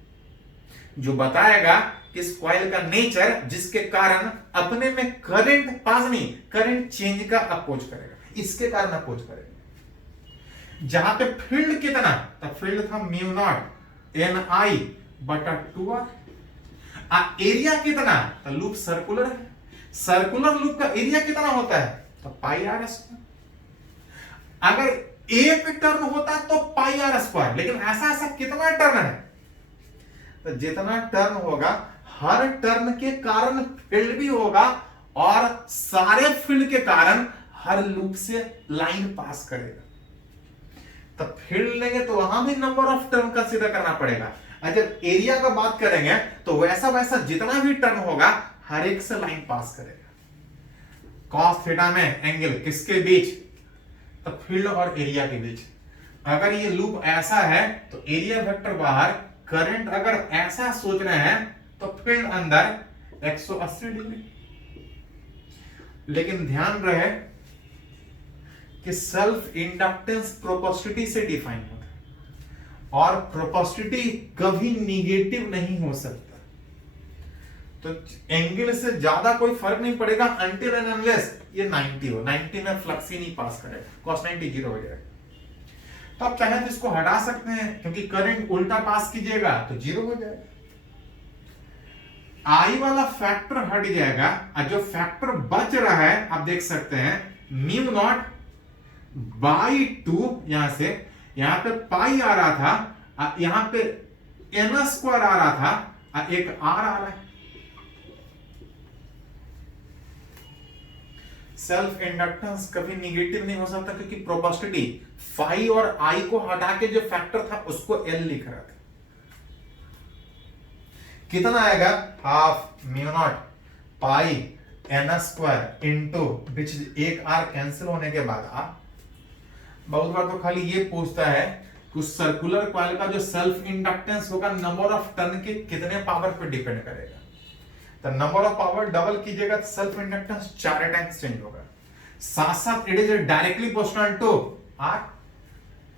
जो बताएगा कि इस कॉइल का नेचर, जिसके कारण अपने में करंट पास नहीं, करंट चेंज का अपोज करेगा, इसके कारण अपोज करेगा। जहां पे फील्ड कितना, तो फील्ड था म्यू नॉट एन आई बटा 2r। एरिया कितना, तो लूप सर्कुलर है, सर्कुलर लूप का एरिया कितना होता है, तो पाई आर स्क्वायर। अगर एक टर्न होता तो पाई आर स्क्वायर, लेकिन ऐसा ऐसा कितना टर्न है, तो जितना टर्न होगा हर टर्न के कारण फील्ड भी होगा, और सारे फील्ड के कारण हर लूप से लाइन पास करेगा। तो फील्ड लेंगे तो वहां भी नंबर ऑफ टर्न कंसीडर करना पड़ेगा। जब एरिया का बात करेंगे तो वैसा वैसा जितना भी टर्न होगा हर एक से लाइन पास करेगा। कॉस थीटा में एंगल किसके बीच, तो फील्ड और एरिया के बीच। अगर ये लूप ऐसा है तो एरिया वेक्टर बाहर, करंट अगर ऐसा सोच रहे हैं तो फील्ड अंदर 180 डिग्री। लेकिन ध्यान रहे कि सेल्फ इंडक्टेंस प्रोपोर्शनलिटी से डिफाइन होता है, और प्रोपोर्शनलिटी कभी निगेटिव नहीं हो सकता। तो एंगल से ज्यादा कोई फर्क नहीं पड़ेगा अनटिल एंड अनलेस ये 90 हो। 90 में फ्लक्स ही नहीं पास करेगा, cos 90 जीरो हो जाएगा। तो आप चाहे तो इसको हटा सकते हैं, क्योंकि करंट उल्टा पास कीजिएगा तो जीरो हो जाएगा। आई वाला फैक्टर हट जाएगा, और जो फैक्टर बच रहा है आप देख सकते हैं म्यू नॉट बाई 2, यहां से यहां पे पाई आ रहा था, यहां पे n स्क्वायर आ रहा था, एक r आ रहा है। सेल्फ इंडक्टेंस कभी निगेटिव नहीं हो सकता, क्योंकि प्रोपोर्शनलिटी फाई और आई को हटा के जो फैक्टर था उसको l लिख रहा था। कितना आएगा, हाफ म्यू नॉट पाई n स्क्वायर इंटू विच एक r कैंसिल होने के बाद बहुत बार तो खाली ये पूछता है कि उस सर्कुलर कॉइल का जो सेल्फ इंडक्टेंस होगा नंबर ऑफ टर्न के कितने पावर पे डिपेंड करेगा। तो नंबर ऑफ पावर डबल कीजिएगा तो सेल्फ इंडक्टेंस 4 टाइम्स चेंज होगा। साथ साथ it is directly proportional to R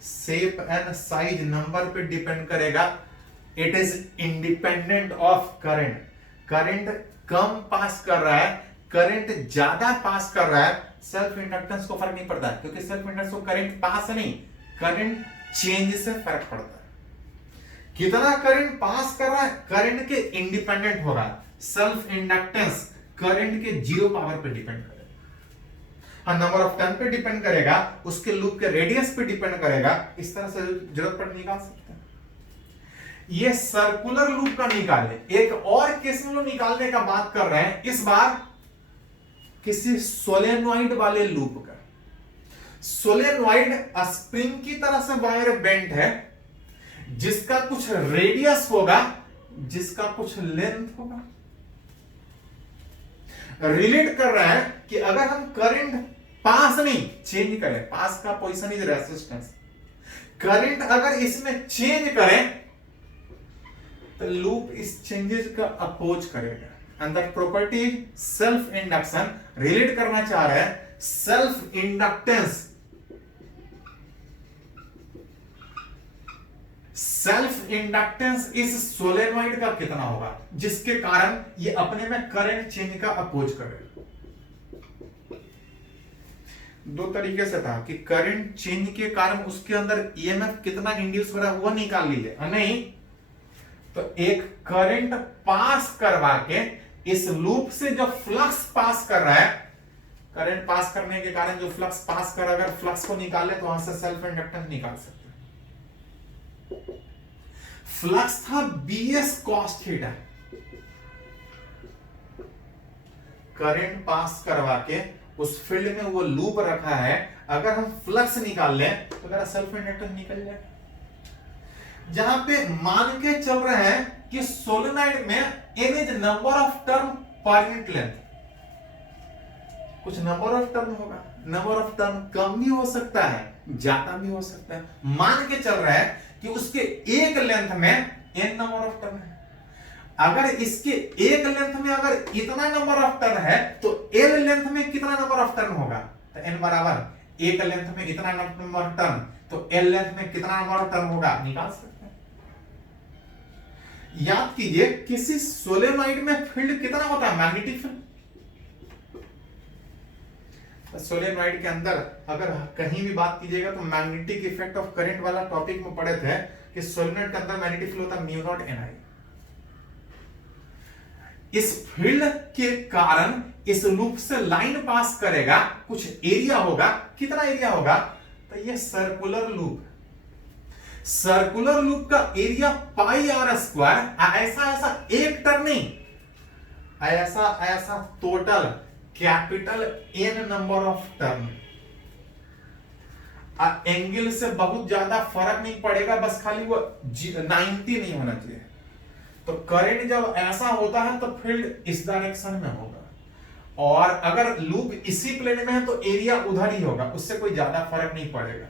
shape and size number पे डिपेंड करेगा। It is independent of current. Current कम पास कर रहा है, करंट ज्यादा पास कर रहा है, सेल्फ इंडक्टेंस को फर्क नहीं पड़ता, क्योंकि सेल्फ इंडक्टेंस को करंट पास नहीं, करंट चेंज से फर्क पड़ता है। कितना करंट पास कर रहा है, करंट के इंडिपेंडेंट हो रहा है। सेल्फ इंडक्टेंस करंट के 0 पावर पे डिपेंड करेगा। हाँ, नंबर ऑफ टर्न पे डिपेंड करेगा, उसके लूप के रेडियस पे डिपेंड करेगा। इस तरह से जरूरत पर निकाल सकते हैं। ये सर्कुलर लूप का निकाले। एक और केस में लोग निकालने का बात कर रहे हैं, इस बार किसी सोलेनॉइड वाले लूप का। सोलेनॉइड स्प्रिंग की तरह से वायर बेंट है, जिसका कुछ रेडियस होगा, जिसका कुछ लेंथ होगा। रिलेट कर रहा है कि अगर हम करंट पास नहीं चेंज करें, पास का पोजीशन इज रेजिस्टेंस, करंट अगर इसमें चेंज करें तो लूप इस चेंजेस का अपोज करेगा। And that property self induction. Relate करना चाह रहा है सेल्फ इंडक्टेंस, सेल्फ इंडक्टेंस इस सोलेनॉइड का कितना होगा, जिसके कारण ये अपने में करंट चेंज का अपोज करेगा। दो तरीके से था कि करंट चेंज के कारण उसके अंदर ईएमएफ कितना इंड्यूस हो रहा है वो निकाल लीजिए, नहीं तो एक करंट पास करवा के इस लूप से जो फ्लक्स पास कर रहा है, करंट पास करने के कारण जो फ्लक्स पास कर, अगर फ्लक्स को निकाले तो वहां से सेल्फ इंडक्टेंस निकाल सकते हैं। फ्लक्स था BS cos theta. Current pass करवा के उस फील्ड में वो लूप रखा है, अगर हम फ्लक्स निकाल लें तो मेरा सेल्फ इंडक्टेंस निकल जाए। जहां पे मान के चल रहे हैं कि सोलेनॉइड में n is number of turn per unit length, कुछ नंबर ऑफ टर्न होगा। नंबर ऑफ टर्न कम भी हो सकता है, ज्यादा भी हो सकता है। मान के चल रहा है कि उसके एक लेंथ में n नंबर ऑफ टर्न है। अगर इसके एक लेंथ में अगर इतना नंबर ऑफ टर्न है तो l लेंथ में कितना नंबर ऑफ टर्न होगा, तो n बराबर एक लेंथ में इतना नंबर ऑफ टर्न, तो l लेंथ में कितना नंबर ऑफ टर्न होगा निकाल सकते हैं। याद कीजिए किसी सोलेनॉइड में फील्ड कितना होता है, मैग्नेटिक फील्ड। सोलेनॉइड के अंदर अगर कहीं भी बात कीजिएगा तो मैग्नेटिक इफेक्ट ऑफ करंट वाला टॉपिक में पढ़े थे कि सोलेनॉइड के अंदर मैग्नेटिक फील्ड होता है म्यू नॉट Ni। इस फील्ड के कारण इस लूप से लाइन पास करेगा, कुछ एरिया होगा। कितना एरिया होगा, तो ये सर्कुलर लूप, सर्कुलर लूप का एरिया पाई आर स्क्वायर। ऐसा एक टर्न नहीं, ऐसा total capital N number of turn. Angle से बहुत ज्यादा फर्क नहीं पड़ेगा, बस खाली वो 90 नहीं होना चाहिए। तो करंट जब ऐसा होता है तो फील्ड इस डायरेक्शन में होगा, और अगर लूप इसी प्लेन में है तो एरिया उधर ही होगा, उससे कोई ज्यादा फर्क नहीं पड़ेगा।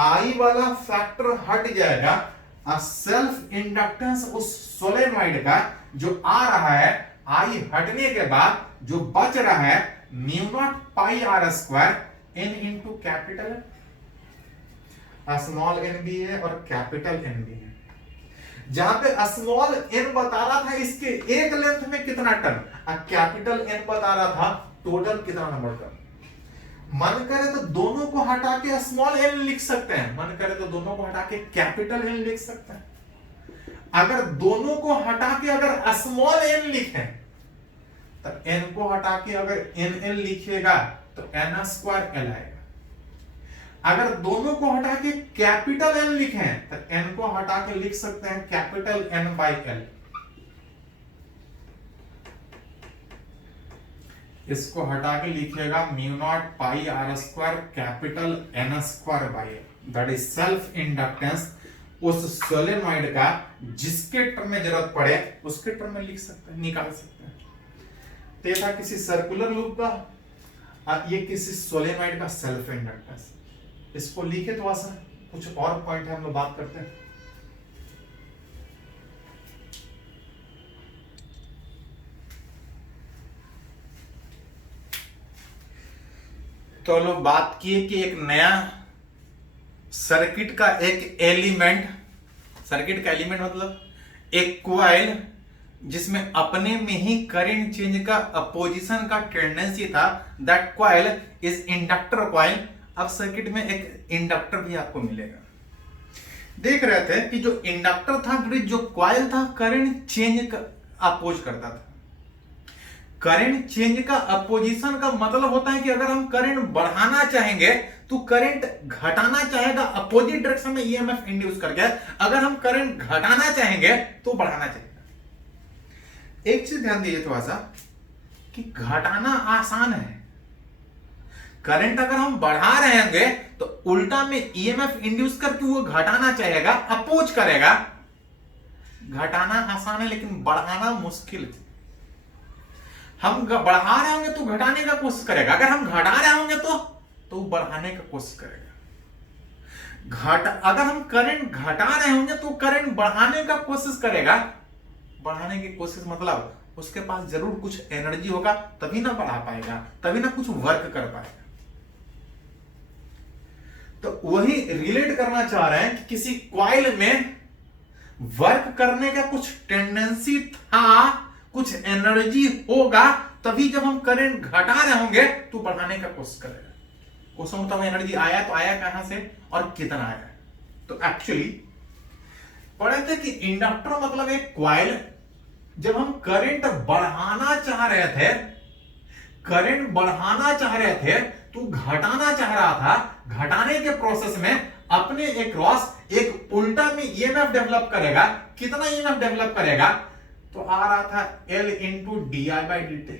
आई वाला फैक्टर हट जाएगा, सेल्फ इंडक्टेंस उस सोलेनॉइड का जो आ रहा है, आई हटने के बाद जो बच रहा है mu nought pi R square n into capital small n भी है और कैपिटल N भी है। जहां पे स्मॉल n बता रहा था इसके एक लेंथ में कितना टर्न, कैपिटल N बता रहा था टोटल कितना नंबर टर्न। मन करे तो दोनों को हटा के स्मॉल n लिख सकते हैं, मन करे तो दोनों को हटा के कैपिटल N लिख सकते हैं। अगर दोनों को हटा के अगर स्मॉल n लिखें तो n को हटा के अगर nn लिखिएगा तो n स्क्वायर l आएगा। अगर दोनों को हटा के कैपिटल एन लिखें तो एन को हटा के लिख सकते हैं कैपिटल एन बाई एल। इसको हटा के लिखिएगा mu nought pi R square capital N square by L, that is self inductance उस सोलेनॉइड का जिसके टर्म में जरूरत पड़े उसके टर्म में लिख सकते हैं, निकाल सकते हैं। तो ये था किसी सर्कुलर लूप का और ये किसी सोलेनॉइड का सेल्फ इंडक्टेंस। इसको लिखे तो आसान, कुछ और पॉइंट है हम लोग बात करते हैं। तो लोग बात किए कि एक नया सर्किट का एक एलिमेंट, सर्किट का एलिमेंट मतलब एक कॉइल जिसमें अपने में ही करंट चेंज का अपोजिशन का टेंडेंसी था, that coil is inductor coil. अब सर्किट में एक इंडक्टर भी आपको मिलेगा। देख रहे थे कि जो इंडक्टर था, जो कॉइल था, करंट चेंज का अपोज करता था। करंट चेंज का अपोजिशन का मतलब होता है कि अगर हम करंट बढ़ाना चाहेंगे तो करंट घटाना चाहेगा अपोजिट डायरेक्शन में ईएमएफ इंड्यूस करके। अगर हम करंट घटाना चाहेंगे तो बढ़ाना चाहेगा। एक चीज ध्यान दीजिए थोड़ा सा कि घटाना आसान है, करंट अगर हम बढ़ा रहे होंगे तो उल्टा में ईएमएफ इंड्यूस करके वो घटाना चाहेगा, अपोज करेगा। घटाना आसान है लेकिन बढ़ाना मुश्किल है। हम बढ़ा रहे होंगे तो घटाने का कोशिश करेगा, अगर हम घटा रहे होंगे तो बढ़ाने का कोशिश करेगा। अगर हम करंट घटा रहे होंगे तो करंट बढ़ाने का कोशिश करेगा। बढ़ाने की कोशिश मतलब उसके पास जरूर कुछ एनर्जी होगा, तभी ना बढ़ा पाएगा, तभी ना कुछ वर्क कर पाएगा। तो वही रिलेट करना चाह रहे हैं कि किसी कॉइल में वर्क करने का कुछ टेंडेंसी था, कुछ एनर्जी होगा, तभी जब हम करंट घटा रहे होंगे तो बढ़ाने का कोशिश करेगा। क्वेश्चन तो एनर्जी आया तो आया कहां से और कितना आया। तो एक्चुअली पढ़े थे कि इंडक्टर मतलब एक कॉइल, जब हम करंट बढ़ाना चाह रहे थे, करंट बढ़ाना चाह रहे थे तो घटाना चाह रहा था, घटाने के प्रोसेस में अपने अक्रॉस एक उल्टा में ईएमएफ डेवलप करेगा। कितना ईएमएफ डेवलप करेगा तो आ रहा था L into D I by D T.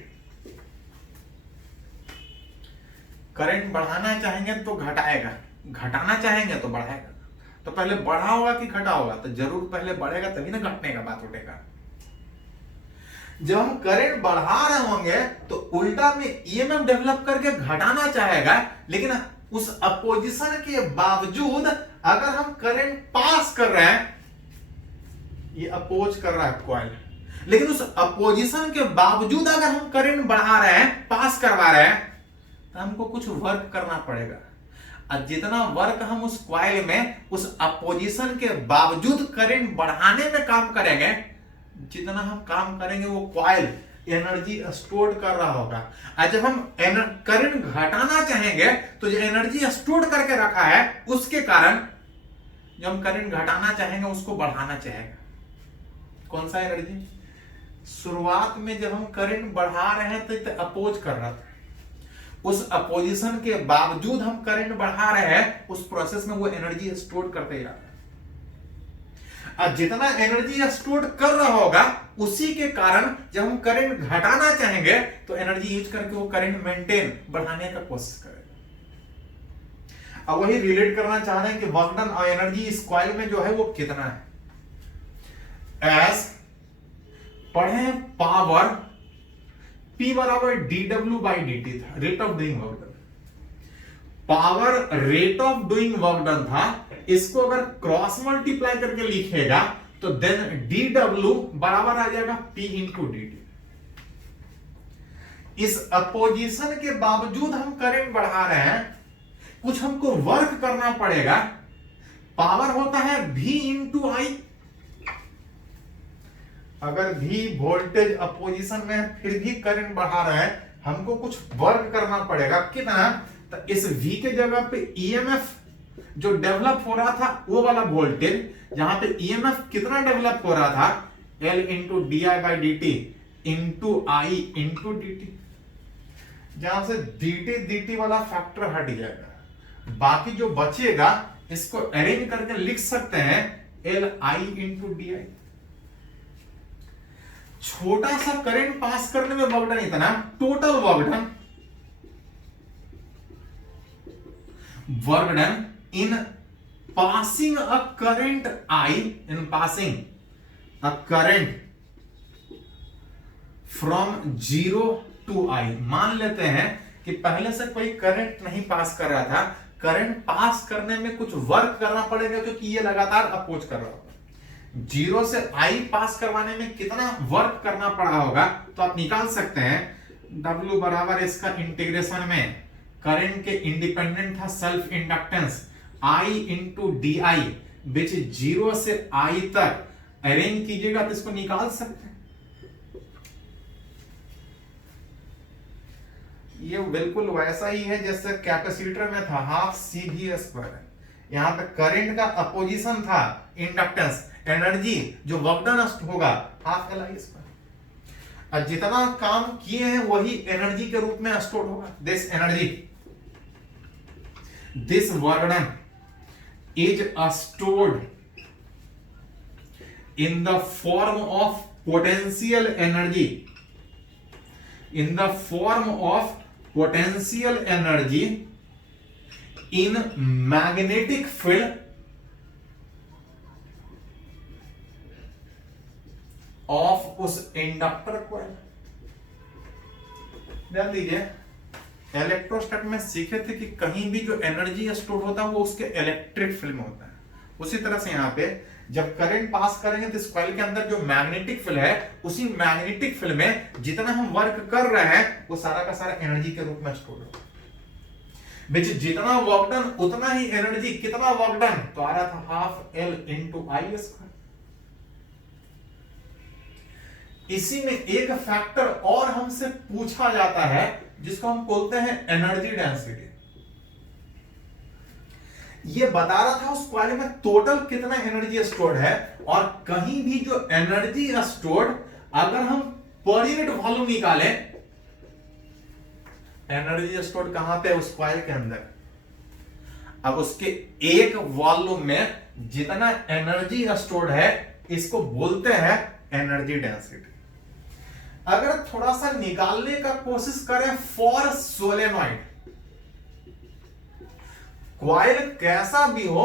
Current बढ़ाना चाहेंगे तो घटाएगा, घटाना चाहेंगे तो बढ़ाएगा। तो पहले बढ़ा होगा कि घटा होगा, तो जरूर पहले बढ़ेगा तभी ना घटने का बात उठेगा। जब हम करंट बढ़ा रहे होंगे तो उल्टा में ईएमएफ डेवलप करके घटाना चाहेगा, लेकिन उस अपोजिशन के बावजूद अगर हम करंट पास कर रहे हैं, ये अपोज कर रहा है कॉइल, लेकिन उस अपोजिशन के बावजूद अगर हम करंट बढ़ा रहे हैं, पास करवा रहे हैं, तो हमको कुछ वर्क करना पड़ेगा। और जितना वर्क हम उस कॉइल में उस अपोजिशन के बावजूद करंट बढ़ाने में काम करेंगे, जितना हम काम करेंगे वो कॉइल एनर्जी स्टोर कर रहा होगा। और जब हम करंट घटाना चाहेंगे तो जो एनर्जी स्टोर करके रखा है उसके कारण जब हम करंट घटाना चाहेंगे उसको बढ़ाना चाहेगा। कौन सा एनर्जी? शुरुआत में जब हम करंट बढ़ा रहे हैं तो अपोज कर रहा था, उस अपोजिशन के बावजूद हम करंट बढ़ा रहे हैं, उस प्रोसेस में वो एनर्जी स्टोर करते ही रहा है। और जितना एनर्जी स्टोर कर रहा होगा उसी के कारण जब हम करंट घटाना चाहेंगे तो एनर्जी यूज करके वो करंट मेंटेन बढ़ाने का कोशिश करेगा। अब वही रिलेट करना चाह रहे हैं कि वर्क डन और एनर्जी इस कॉइल में जो है वो कितना है। एस पढ़े पावर P बराबर dW बाई dt था, rate of doing work done. Power rate of doing work done था, इसको अगर क्रॉस मल्टीप्लाई करके लिखेगा तो देन dW बराबर आ जाएगा P इंटू dt। इस अपोजिशन के बावजूद हम करंट बढ़ा रहे हैं, कुछ हमको वर्क करना पड़ेगा। पावर होता है V इंटू I। अगर V वोल्टेज अपोजिशन में फिर भी करंट बढ़ा रहे हैं, हमको कुछ वर्क करना पड़ेगा। कितना? तो इस V के जगह पे EMF जो डेवलप हो रहा था वो वाला वोल्टेज, जहां पे EMF कितना डेवलप हो रहा था, L into D I by D T into I into D T. जहां से dt dt वाला फैक्टर हट जाएगा बाकी जो बचेगा इसको अरेंज करके लिख सकते हैं Li इंटू डी आई। छोटा सा करंट पास करने में वर्क डन इतना, total work done in passing a current I, in passing a current from 0 to I। मान लेते हैं कि पहले से कोई करंट नहीं पास कर रहा था, करंट पास करने में कुछ वर्क करना पड़ेगा क्योंकि ये लगातार अपोज कर रहा होगा। 0 से I पास करवाने में कितना वर्क करना पड़ा होगा तो आप निकाल सकते हैं। W बराबर इसका इंटीग्रेशन में करंट के इंडिपेंडेंट था self inductance I into D I, which 0 से I तक अरेंज कीजिएगा तो इसको निकाल सकते हैं। ये बिल्कुल वैसा ही है जैसे कैपेसिटर में था हाफ सी भी स्क्वायर। यहां पे करंट का अपोजिशन था इंडक्टेंस, एनर्जी जो वर्क डन होगा हाफ एल आई स्क्वायर। और जितना काम किए हैं वही एनर्जी के रूप में स्टोर होगा। This energy, this work done is stored in the form of potential energy, in the form of potential energy in magnetic field of उस इंडक्टर कॉइल। ध्यान दीजिए, इलेक्ट्रोस्टैट में सीखे थे कि कहीं भी जो एनर्जी स्टोर होता है वो उसके इलेक्ट्रिक फील्ड में होता है। उसी तरह से यहाँ पे जब करंट पास करेंगे तो इस कॉइल के अंदर जो मैग्नेटिक फील्ड है उसी मैग्नेटिक फील्ड में जितना हम वर्क कर रहे हैं वो सारा का सारा एनर्जी के रूप में स्टोर होगा। विच जितना वर्क डन उतना ही एनर्जी, कितना वर्क डन तो आ रहा था half L into I square. इसी में एक फैक्टर और हमसे पूछा जाता है जिसको हम बोलते हैं एनर्जी डेंसिटी। ये बता रहा था उस कॉइल में टोटल कितना एनर्जी स्टोर्ड है, और कहीं भी जो एनर्जी स्टोर्ड अगर हम पर यूनिट वॉल्यूम निकालें, एनर्जी स्टोर्ड कहां पे उस कॉइल के अंदर, अब उसके एक वॉल्यूम में जितना एनर्जी स्टोर्ड है इसको बोलते हैं एनर्जी डेंसिटी। अगर थोड़ा सा निकालने का कोशिश करें फॉर सोलेनॉइड, कॉइल कैसा भी हो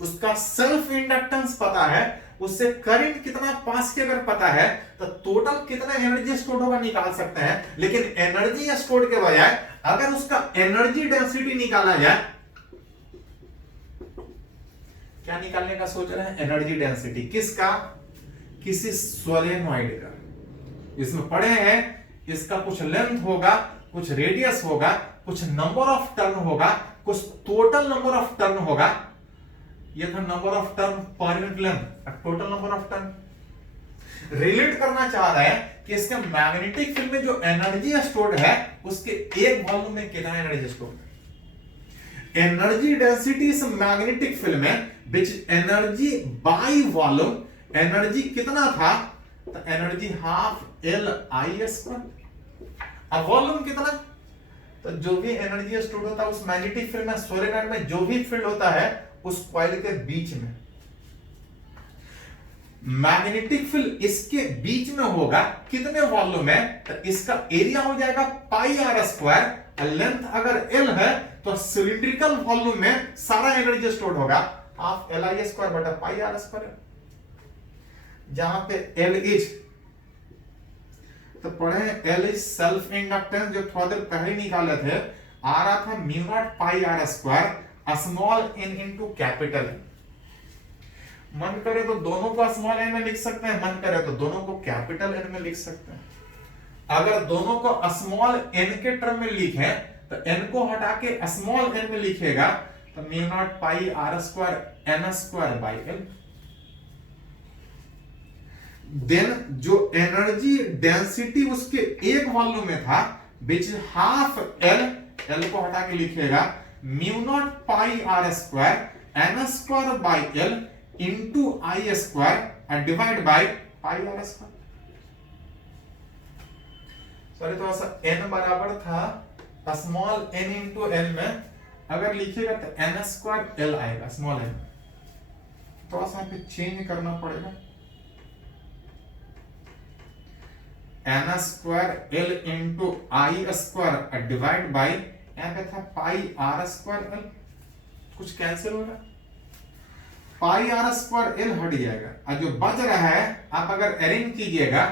उसका सेल्फ इंडक्टेंस पता है, उससे करंट कितना पास किया अगर पता है तो टोटल कितना एनर्जी स्टोर होगा निकाल सकते हैं। लेकिन एनर्जी स्टोर के बजाय अगर उसका एनर्जी डेंसिटी निकाला जाए, क्या निकालने का सोच रहे हैं? एनर्जी डेंसिटी किसका? किसी सोलेनॉइड का। इसमें पढ़े हैं इसका कुछ लेंथ होगा, कुछ रेडियस होगा, कुछ नंबर ऑफ टर्न होगा, कुछ टोटल नंबर ऑफ टर्न होगा। ये था number of turn per unit length, total number of turn. Relate करना चाह रहा है कि इसके मैग्नेटिक फील्ड में जो एनर्जी स्टोर्ड है उसके एक वॉल्यूम में कितना एनर्जी स्टोर्ड है। एनर्जी डेंसिटी इस मैग्नेटिक फील्ड में which energy by volume, energy कितना था तो energy half L I square. अब वॉल्यूम कितना, तो जो भी एनर्जी स्टोर होता है उस मैग्नेटिक फील्ड में, सोलेनॉइड में जो भी फील्ड होता है उस कॉइल के बीच में, मैग्नेटिक फील्ड इसके बीच में होगा। कितने वॉल्यूम है तो इसका एरिया हो जाएगा पाई आर स्क्वायर। लेंथ अगर एल है तो सिलिंड्रिकल वॉल्यूम में सारा एनर्जी स्टोर होगा हाफ एल आई स्क्वायर बटा पाई आर स्क्वायर। जहां पे एल इज तो पढ़े एल इज सेल्फ इंडक्टेंस, जो थोड़ा देर पहले निकाले थे, आ रहा था mu nought pi R square small N into capital. मन करे तो दोनों को स्मॉल एन में लिख सकते हैं, मन करे तो दोनों को कैपिटल एन में लिख सकते हैं। अगर दोनों को स्मॉल एन के टर्म में लिखे तो एन को हटा के स्मॉल एन में लिखेगा तो mu nought pi R square N square by L. Then जो एनर्जी डेंसिटी उसके एक वॉल्यूम में था विच हाफ एल, एल को हटा के लिखेगा mu nought pi R square N square by L into I square and divide by pi R square. Sorry थोड़ा सा एन बराबर था स्मॉल एन इंटू एल में अगर लिखिएगा तो एन स्क्वायर एल आएगा, स्मॉल एन। थोड़ा सा यहाँ पे चेंज करना पड़ेगा, N square L into I square divide by, यहाँ पे था पाई आर स्क्वायर एल, कुछ कैंसिल होगा, पाई आर स्क्वायर एल हट जाएगा, और जो बच रहा है आप अगर अरेंज कीजिएगा,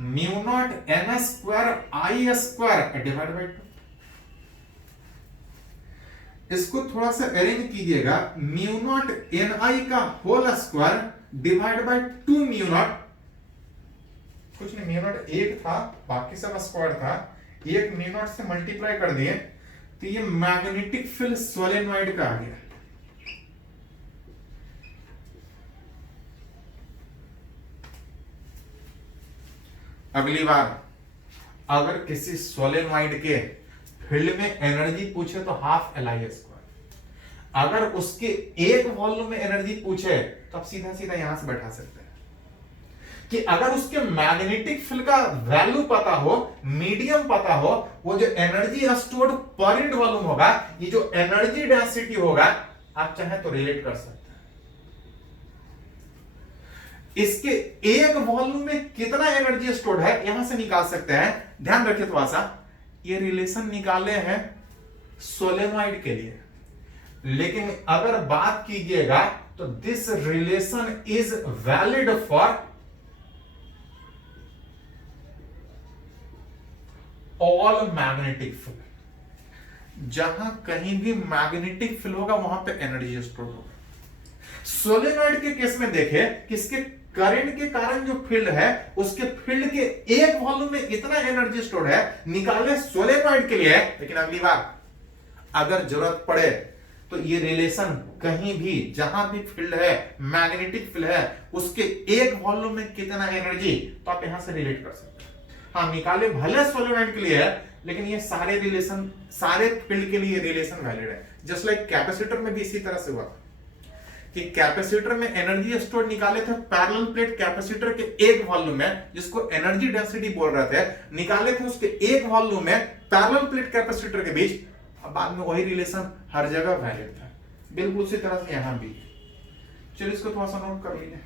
mu not an square I square divide by 2। इसको थोड़ा सा अरेंज कीजिएगा, म्यू नॉट एन आई का whole square divide by 2 mu nought, कुछ नहीं, म्यू नॉट एक था, बाकी सब स्क्वायर था, एक म्यू नॉट से मल्टीप्लाई कर दिए तो ये मैग्नेटिक फील्ड सोलेनॉइड का आ गया। अगली बार अगर किसी सोलेनॉइड के फील्ड में एनर्जी पूछे तो हाफ एल आई स्क्वायर, अगर उसके एक वॉल्यूम में एनर्जी पूछे तो आप सीधा सीधा यहां से बैठा सकते हैं कि अगर उसके मैग्नेटिक फील्ड का वैल्यू पता हो, मीडियम पता हो, वो जो energy stored per unit volume होगा, ये जो एनर्जी डेंसिटी होगा, आप चाहे तो रिलेट कर सकते हैं। इसके एक वॉल्यूम में कितना एनर्जी स्टोर्ड है यहां से निकाल सकते हैं। ध्यान रखिए थोड़ा सा, ये रिलेशन निकाले हैं सोलेनॉइड के लिए, लेकिन अगर बात कीजिएगा तो this relation is valid for all magnetic field. जहां कहीं भी मैग्नेटिक फील्ड होगा वहां पे एनर्जी स्टोर होगा। सोलेनॉइड के केस में देखें, किसके करंट के कारण जो फील्ड है, उसके फील्ड के एक वॉल्यूम में इतना एनर्जी स्टोर है, निकाले सोलेनॉइड के लिए। लेकिन अगली बार अगर जरूरत पड़े तो ये रिलेशन कहीं भी जहां भी फील्ड है, मैग्नेटिक फील्ड है, उसके एक वॉल्यूम में कितना एनर्जी, तो आप यहां से रिलेट कर सकते हैं। हाँ, निकाले भले सोलेनॉइड के लिए है, लेकिन ये सारे रिलेशन, सारे फील्ड के लिए रिलेशन वैलिड है। जस्ट लाइक कैपेसिटर में भी इसी तरह से हुआ कि कैपेसिटर में एनर्जी स्टोर निकाले थे पैरेलल प्लेट कैपेसिटर के एक वॉल्यूम में, जिसको एनर्जी डेंसिटी बोल रहे थे, निकाले थे उसके एक वॉल्यूम में पैरेलल प्लेट कैपेसिटर के बीच। अब बाद में वही रिलेशन हर जगह वैलिड था, बिल्कुल उसी तरह से यहां भी। चलिए इसको थोड़ा सा नोट कर लीजिए।